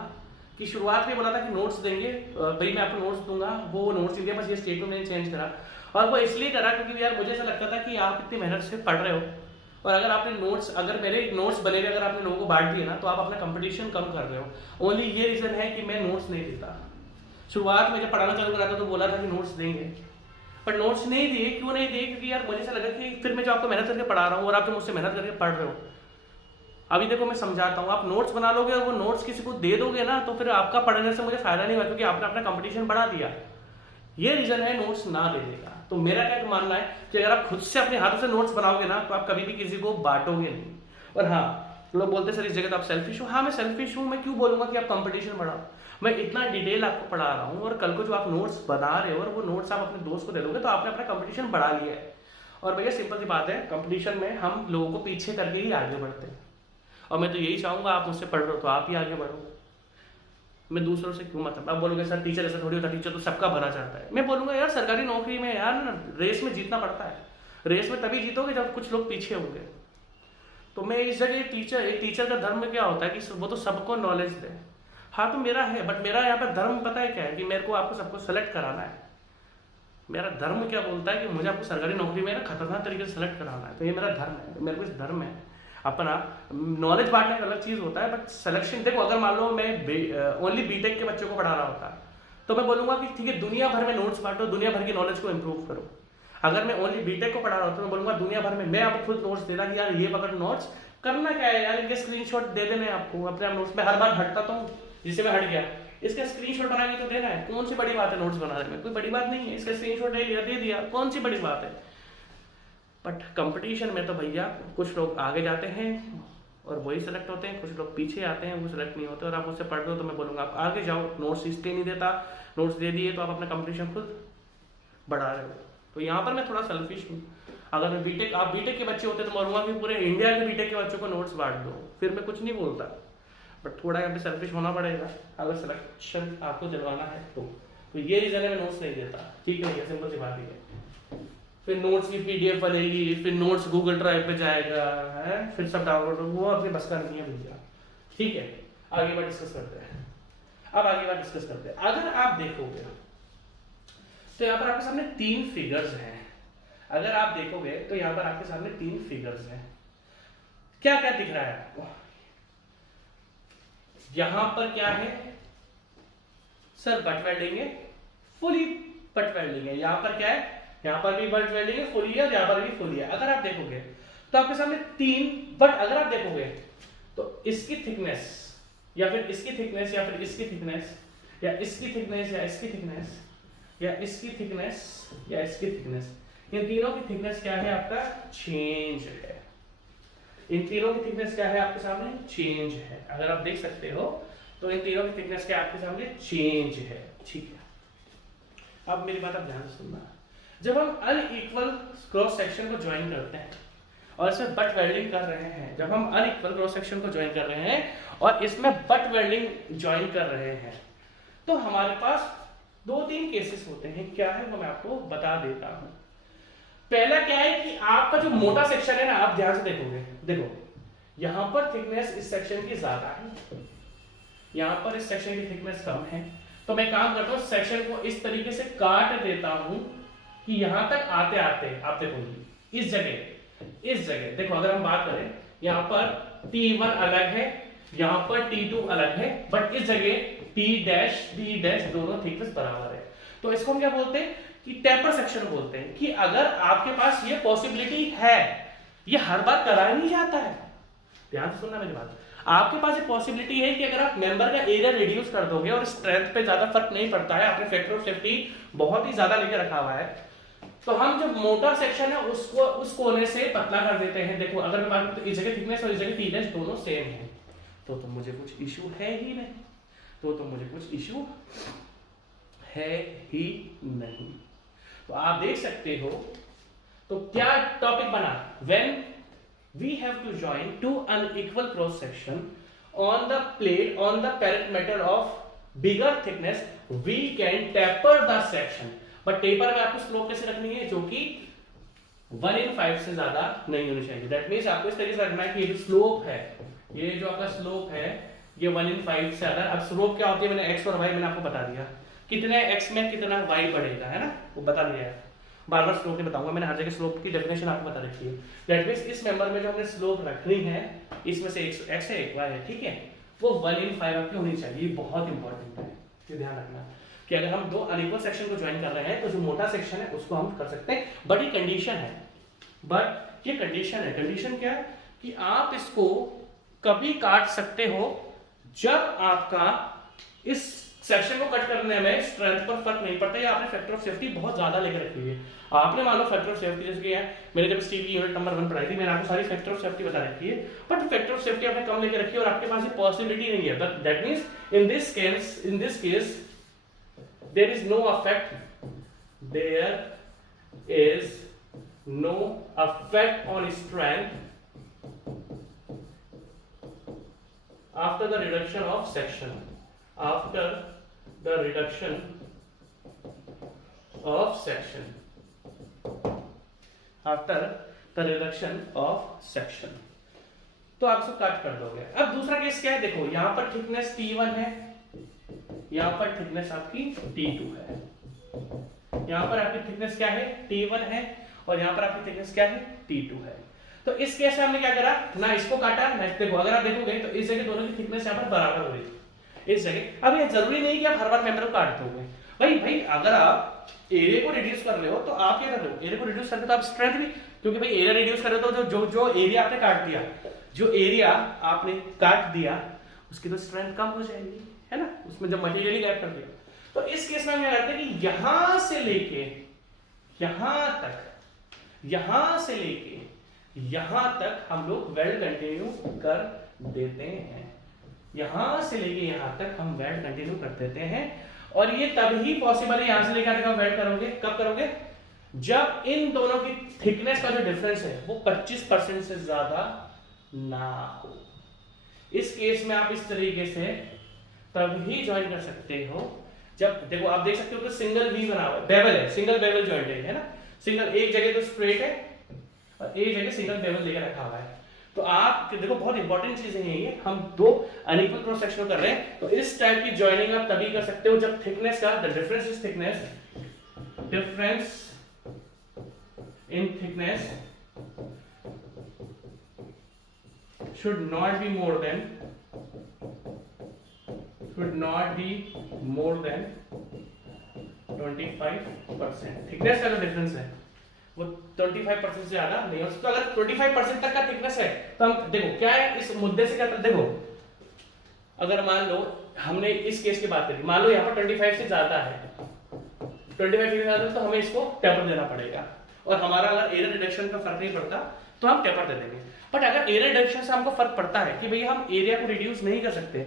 कि शुरुआत में बोला था कि नोट्स देंगे, भाई मैं आपको नोट्स दूंगा, वो नोट्स दिया, बस ये स्टेटमेंट मैंने चेंज करा। और वो इसलिए करा क्योंकि यार मुझे ऐसा लगता था कि आप इतनी मेहनत से पढ़ रहे हो, और अगर आपने नोट्स, अगर मेरे नोट्स बने हुए अगर आपने लोगों को बांट दिए ना, तो आप अपना कंपटीशन कम कर रहे हो। ओनली ये रीजन है कि मैं नोट्स नहीं देता। शुरुआत में जब पढ़ाना चालू करा था तो बोला था कि नोट्स देंगे, पर नोट्स नहीं दिए। क्यों नहीं दिए? क्योंकि यार मुझे ऐसा लगा कि फिर मैं जो आपको मेहनत करके पढ़ा रहा हूँ और आप जो मुझसे मेहनत करके पढ़ रहे हो, अभी देखो मैं समझाता हूँ, आप नोट्स बना लोगे और वो नोट्स किसी को दे दोगे ना, तो फिर आपका पढ़ने से मुझे फायदा नहीं हुआ, क्योंकि आपने अपना कंपटीशन बढ़ा दिया। ये रीजन है नोट्स ना देने का। तो मेरा क्या मानना है कि अगर आप खुद से अपने हाथों से नोट्स बनाओगे ना, तो आप कभी भी किसी को बांटोगे नहीं। और हाँ, लोग बोलते हैं सर इस जगह तो आप सेल्फिश हो। हाँ मैं सेल्फिश हूँ, मैं क्यों बोलूंगा कि आप कंपटीशन बढ़ाओ। मैं इतना डिटेल आपको पढ़ा रहा हूँ, और कल को जो आप नोट्स बना रहे हो और वो नोट्स आप अपने दोस्त को दे दोगे, तो आपने अपना कंपटीशन बढ़ा लिया है। और भैया सिंपल सी बात है, कंपटीशन में हम लोगों को पीछे करके ही आगे बढ़ते हैं। और मैं तो यही चाहूंगा, आप मुझसे पढ़ रहे हो तो आप ही आगे बढ़ो। मैं दूसरों से क्यों मतलब, आप बोलोगे सर टीचर ऐसा थोड़ी होता, टीचर तो सबका भला चाहता है। मैं बोलूंगा यार सरकारी नौकरी में यार ना रेस में जीतना पड़ता है। रेस में तभी जीतोगे जब कुछ लोग पीछे होंगे। तो मैं इस जगह एक टीचर का धर्म क्या होता है कि वो तो सबको नॉलेज दे। हाँ तो मेरा है, बट मेरा यहाँ पर धर्म पता है क्या है कि मेरे को आपको सबको सेलेक्ट कराना है। मेरा धर्म क्या बोलता है कि मुझे आपको सरकारी नौकरी में ना खतरनाक तरीके से सेलेक्ट कराना है। तो ये मेरा धर्म है, मेरे को इस धर्म है। अपना नॉलेज बांटने का अलग चीज होता है, बट सिलेक्शन देखो, अगर मान लो मैं ओनली बीटेक के बच्चों को पढ़ा रहा होता तो मैं बोलूंगा कि ठीक है दुनिया भर में नोट्स बांटो, दुनिया भर की नॉलेज को इंप्रूव करो। अगर मैं ओनली बीटेक को पढ़ा रहा होता तो मैं बोलूंगा दुनिया भर में मैं आपको खुद नोट्स देना कि यार ये पकड़ नोट्स करना क्या है यार, इनके स्क्रीनशॉट दे देने आपको अपने आप नोट्स में। हर बार हटता तो जिससे मैं हट गया, इसका स्क्रीनशॉट बना के तो देना है। कौन सी बड़ी बात है नोट्स बनाने में, कोई बड़ी बात नहीं है। इसका स्क्रीनशॉट ले लिया, दे दिया, कौन सी बड़ी बात है। बट कंपटीशन में तो भैया कुछ लोग आगे जाते हैं और वही सेलेक्ट होते हैं, कुछ लोग पीछे आते हैं वो सेलेक्ट नहीं होते। और आप मुझसे पढ़ रहे हो तो मैं बोलूंगा आप आगे जाओ। नोट्स इसलिए नहीं देता, नोट्स दे दिए तो आप अपना कंपटीशन खुद बढ़ा रहे हो। तो यहाँ पर मैं थोड़ा सेल्फिश हूँ। अगर मैं बीटेक, आप बीटेक के बच्चे होते तो मैं बोलूंगा कि पूरे इंडिया के बीटेक के बच्चों को नोट्स बांट दो, फिर मैं कुछ नहीं बोलता। बट थोड़ा यहाँ पे सेल्फिश होना पड़ेगा अगर सिलेक्शन आपको दिलवाना है तो ये रीजन है मैं नोट्स नहीं देता। ठीक है भैया, सिंपल सी बात ही है। फिर नोट्स की पीडीएफ बनेगी, फिर नोट्स गूगल ड्राइव पे जाएगा है, फिर सब डाउनलोड, वो अपने बस का नहीं है भैया। ठीक है, आगे बात डिस्कस करते हैं। अब आगे बात डिस्कस करते हैं। अगर आप देखोगे तो यहाँ पर आपके सामने 3 फिगर्स हैं। अगर आप देखोगे तो यहाँ पर आपके सामने 3 फिगर्स हैं। क्या क्या दिख रहा है आपको? यहां पर क्या है सर? बट वेल्डिंग है, फुली बट वेल्डिंग है। यहां पर क्या है? यहां पर भी बट वेल्डिंग है, फुली है, और यहां पर भी फुली है। अगर आप देखोगे तो आपके सामने 3 बट अगर आप देखोगे तो इसकी थिकनेस या फिर इसकी थिकनेस या फिर इसकी थिकनेस या इसकी थिकनेस या इसकी थिकनेस या इसकी थिकनेस या इसकी थिकनेस, इन तीनों की थिकनेस क्या है? आपका चेंज है। इन तीनों की थिकनेस क्या है? आपके सामने चेंज है। अगर आप देख सकते हो तो इन तीनों की थिकनेस क्या आपके सामने चेंज है। ठीक है, अब मेरी बात आप ध्यान से सुनना। जब हम अनइक्वल क्रॉस सेक्शन को ज्वाइन करते हैं और इसमें बट वेल्डिंग कर रहे हैं, जब हम अनइक्वल क्रॉस सेक्शन को ज्वाइन कर रहे हैं और इसमें बट वेल्डिंग ज्वाइन कर रहे हैं, तो हमारे पास 2-3 केसेस होते हैं। क्या है वो मैं आपको बता देता हूं। पहला क्या है कि आपका जो मोटा सेक्शन है ना, आप ध्यान से देखोगे, देखो यहां पर थिकनेस इस सेक्शन की ज्यादा है, यहां पर इस सेक्शन की थिकनेस कम है। तो मैं काम करता हूं, सेक्शन को इस तरीके से काट देता हूं कि यहां तक आते आते आप देखोगे इस जगह देखो, अगर हम बात करें यहां पर T1 अलग है, यहां पर T2 अलग है, बट इस जगह T' दोनों थिकनेस बराबर है। तो इसको हम क्या बोलते हैं कि टेपर सेक्शन बोलते हैं। कि अगर आपके पास ये पॉसिबिलिटी है, ये हर बार कराया नहीं जाता है, ध्यान से सुनना मेरी बात। आपके पास ये पॉसिबिलिटी है कि अगर आप मेंबर का एरिया रिड्यूस कर दोगे और स्ट्रेंथ पे ज्यादा फर्क नहीं पड़ता है, आपने फैक्टर ऑफ सेफ्टी बहुत ही ज्यादा लेके रखा हुआ है, तो हम जो मोटा सेक्शन है उसको उस कोने से पतला कर देते हैं। देखो अगर मैं बात करूं तो इस जगह थिकनेस और इस जगह T' दोनों सेम है, तो मुझे कुछ इशू है ही नहीं, तो मुझे कुछ इशू है ही नहीं। तो आप देख सकते हो तो क्या टॉपिक बना, when we have to join two unequal cross section on the plate on the perimeter of bigger thickness we can taper the section. But taper में आपको स्लोप कैसे रखनी है? जो कि 1/5 से ज्यादा नहीं होनी चाहिए। दैट मींस आपको इस तरीके से रखना है कि ये जो स्लोप है, ये जो आपका स्लोप है ये 1/5 से ज्यादा। अब स्लोप क्या होती है, मैंने x और y मैंने आपको बता दिया, कितने x में कितना y बढ़ेगा, है ना, वो बता दिया है। बार बार स्लोप नहीं बताऊंगा, मैंने हर जगह स्लोप की डेफिनेशन आपको बता रखी है। दैट मींस इस मेंबर में जो हमने स्लोप रखनी है, इसमें से एक x है एक y है, ठीक है, वो 1/5 आपकी होनी चाहिए। ये बहुत इंपॉर्टेंट है, ये ध्यान रखना कि अगर हम 2 अनइक्वल सेक्शन को ज्वाइन कर रहे हैं तो जो मोटा सेक्शन है उसको हम कर सकते हैं। बट ये कंडीशन है, बट ये कंडीशन है। कंडीशन क्या है कि आप इसको कभी काट सकते हो जब आपका इस सेक्शन को कट करने में स्ट्रेंथ पर फर्क नहीं पड़ता या आपने फैक्टर ऑफ सेफ्टी बहुत ज्यादा लेकर रखी है। आपने मान लो फैक्टर ऑफ सेफ्टी जैसे कि है, मैंने जब स्टील की यूनिट नंबर 1 पढ़ाई थी, मैंने आपको सारी फैक्टर ऑफ सेफ्टी बता रखी है, बट फैक्टर ऑफ सेफ्टी आपने कम लेकर रखी है और आपके पास ये पॉसिबिलिटी नहीं है। But that means in this case there is no effect, there is no effect on strength after the reduction of section, after the reduction of section, after the reduction of section। तो आप इसको काट कर दोगे। अब दूसरा case क्या है, देखो यहां पर थिकनेस T1 है, यहां पर थिकनेस आपकी T2 है, यहां पर आपकी थिकनेस क्या है T1 है, और यहां पर आपकी थिकनेस क्या है T2 है। तो इस केस में हमने क्या करा, ना इसको काटा ना, देखो अगर आप देखोगे तो इस जगह दोनों की थिकनेस यहां पर बराबर हो रही इस जगह। अब ये जरूरी नहीं कि आप हर बार मेंबर को काट दोगे भाई अगर आप एरिया को रिड्यूस कर रहे हो तो आप क्या कर रहे हो, एरिया को रिड्यूस करके तो आप स्ट्रेंथ भी, क्योंकि भाई एरिया रिड्यूस कर रहे हो तो जो एरिया आपने काट दिया, जो एरिया आपने काट दिया उसकी तो स्ट्रेंथ कम हो जाएगी, है ना, उसमें जब मटेरियल ही गायब कर दिया। तो इस केस में हम क्या करते हैं कि यहां से लेके यहां तक हम लोग वेल्ड कंटिन्यू कर देते हैं, यहां से लेके यहां तक हम वेल्ड कंटिन्यू कर देते हैं। और ये तभी पॉसिबल है, यहां से लेकर तक आप वेल्ड करोगे, कब करोगे, जब इन दोनों की थिकनेस का जो डिफरेंस है वो 25% से ज्यादा ना हो। इस केस में आप इस तरीके से तभी ज्वाइन कर सकते हो जब, देखो आप देख सकते हो कि सिंगल वी बना हुआ है, बेवल है, सिंगल बेवल जॉइंट है ना, सिंगल एक जगह तो स्ट्रेट है और एक जगह सिंगल बेवल लेकर रखा हुआ है। तो आप देखो बहुत इंपॉर्टेंट चीजें हैं ये, हम 2 अनइक्वल क्रॉस सेक्शन कर रहे हैं, तो इस टाइप की जॉइनिंग आप तभी कर सकते हो जब थिकनेस का the difference is thickness difference in thickness should not be more than 25%। Thickness का जो डिफरेंस है वो 25% से ज्यादा नहीं है। उसको अगर 25% तक का थिकनेस है तो हम देखो क्या है इस मुद्दे से क्या देखो, अगर मान लो हमने इस केस की बात करी, मान लो यहाँ पर 25 से ज्यादा है, 25 से ज्यादा तो हमें इसको टेपर देना पड़ेगा, और हमारा अगर एरिया रिडक्शन का फर्क नहीं पड़ता तो हम टेपर दे देंगे। बट अगर एरिया रिडक्शन से हमको फर्क पड़ता है कि भैया हम एरिया को रिड्यूस नहीं कर सकते,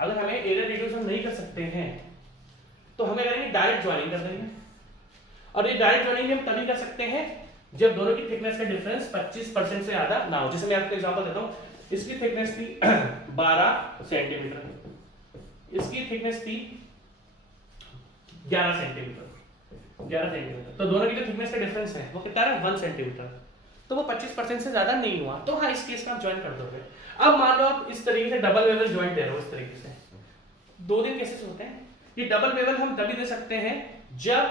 अगर हमें एरिया रिड्यूस हम नहीं कर सकते हैं तो हमें करेंगे डायरेक्ट ज्वाइनिंग कर देंगे। और ये डायरेक्ट ज्वाइनिंग हम तभी कर सकते हैं जब दोनों की थिकनेस का डिफरेंस 25% से ज्यादा ना हो। जैसे मैं आपको एग्जांपल देता हूं, इसकी थिकनेस थी 12 सेंटीमीटर, इसकी थिकनेस थी 11 सेंटीमीटर, तो दोनों की जो थिकनेस का डिफरेंस है वो कितना है 1 सेंटीमीटर, तो वो 25% से ज्यादा नहीं हुआ, तो हाँ इस केस में आप ज्वाइन कर दोगे। अब मान लो आप इस तरीके से डबल बेवल ज्वाइंट दे रहे हो, इस तरीके से 2 केसेस होते हैं। ये डबल बेवल हम तभी दे सकते हैं जब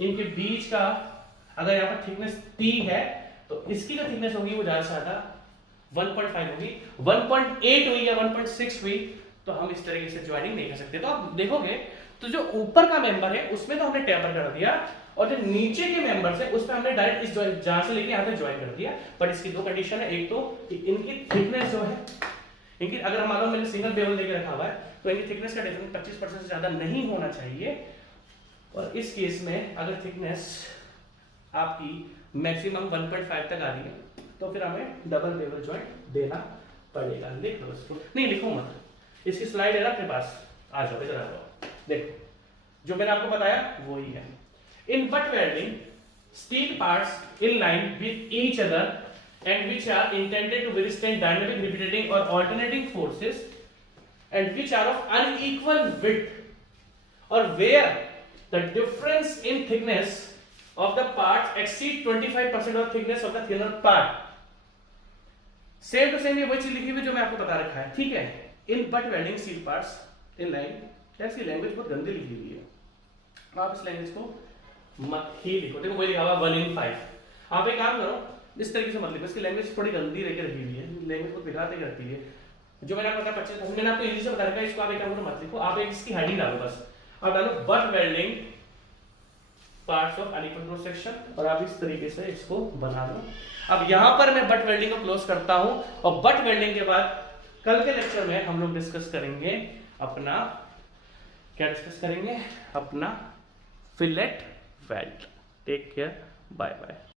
इनके बीच का अगर यहाँ पर थिकनेस P है तो इसकी जो थिकनेस होगी वो ज्यादा से ज्यादा 1.5 होगी, 1.8 हुई या 1.6 हुई तो हम इस तरीके से ज्वाइनिंग नहीं कर सकते। तो आप देखोगे तो जो ऊपर का मेंबर है उसमें तो हमने टेपर कर दिया, और जो नीचे के मेंबर्स है उसमें हमने डायरेक्ट इस जहां से लेके यहाँ तक ज्वाइन कर दिया। बट इसकी 2 कंडीशन है, एक तो इनकी थिकनेस जो है, इनकी अगर मान लो मैंने सिंगल बेवल लेके रखा हुआ है तो इनकी थिकनेस का डिफरेंस 25% से ज्यादा नहीं होना चाहिए, और इस केस में अगर थिकनेस आपकी मैक्सिमम 1.5 तक आ रही है तो फिर हमें डबल बेवल ज्वाइंट देना पड़ेगा। लिख लो इसको, नहीं लिखो मत, इसकी स्लाइड है ना अपने पास, आ जाओ इधर आ जाओ, देखो जो मैंने आपको बताया वो ही है। In butt welding steel parts in line with each other and which are intended to withstand dynamic repeating or alternating forces and which are of unequal width or where the difference in thickness of the parts exceed 25% of thickness of the thinner part। Same to same ये वही चीज लिखी हुई जो मैं आपको बता रखा है, ठीक है। In butt welding steel parts in line, इसकी लैंग्वेज बहुत गंदी लिखी हुई है, आप इस लैंग्वेज को मत ही लिखो। देखो वही लिखा हुआ 1/5, आप एक काम करो इस तरीके से मत लिखो, इसकी लैंग्वेज थोड़ी गंदी लेके रखी हुई है, लैंग्वेज को दिखाते रहती है। जो मैंने आपको बताया 25, मैंने आपको इंग्लिश से बता रखा है, इसको आप एक काम करो मत लिखो, आप एक इसकी हेडिंग डालो बस, आप डालो butt welding parts of unequal cross section, और आप इस तरीके से इसको बना लो। अब यहां पर मैं बट वेल्डिंग को क्लोज करता हूं, और बट वेल्डिंग के बाद कल के लेक्चर में हम लोग डिस्कस करेंगे अपना, क्या डिस्कस करेंगे, अपना fillet weld. Take care, bye bye.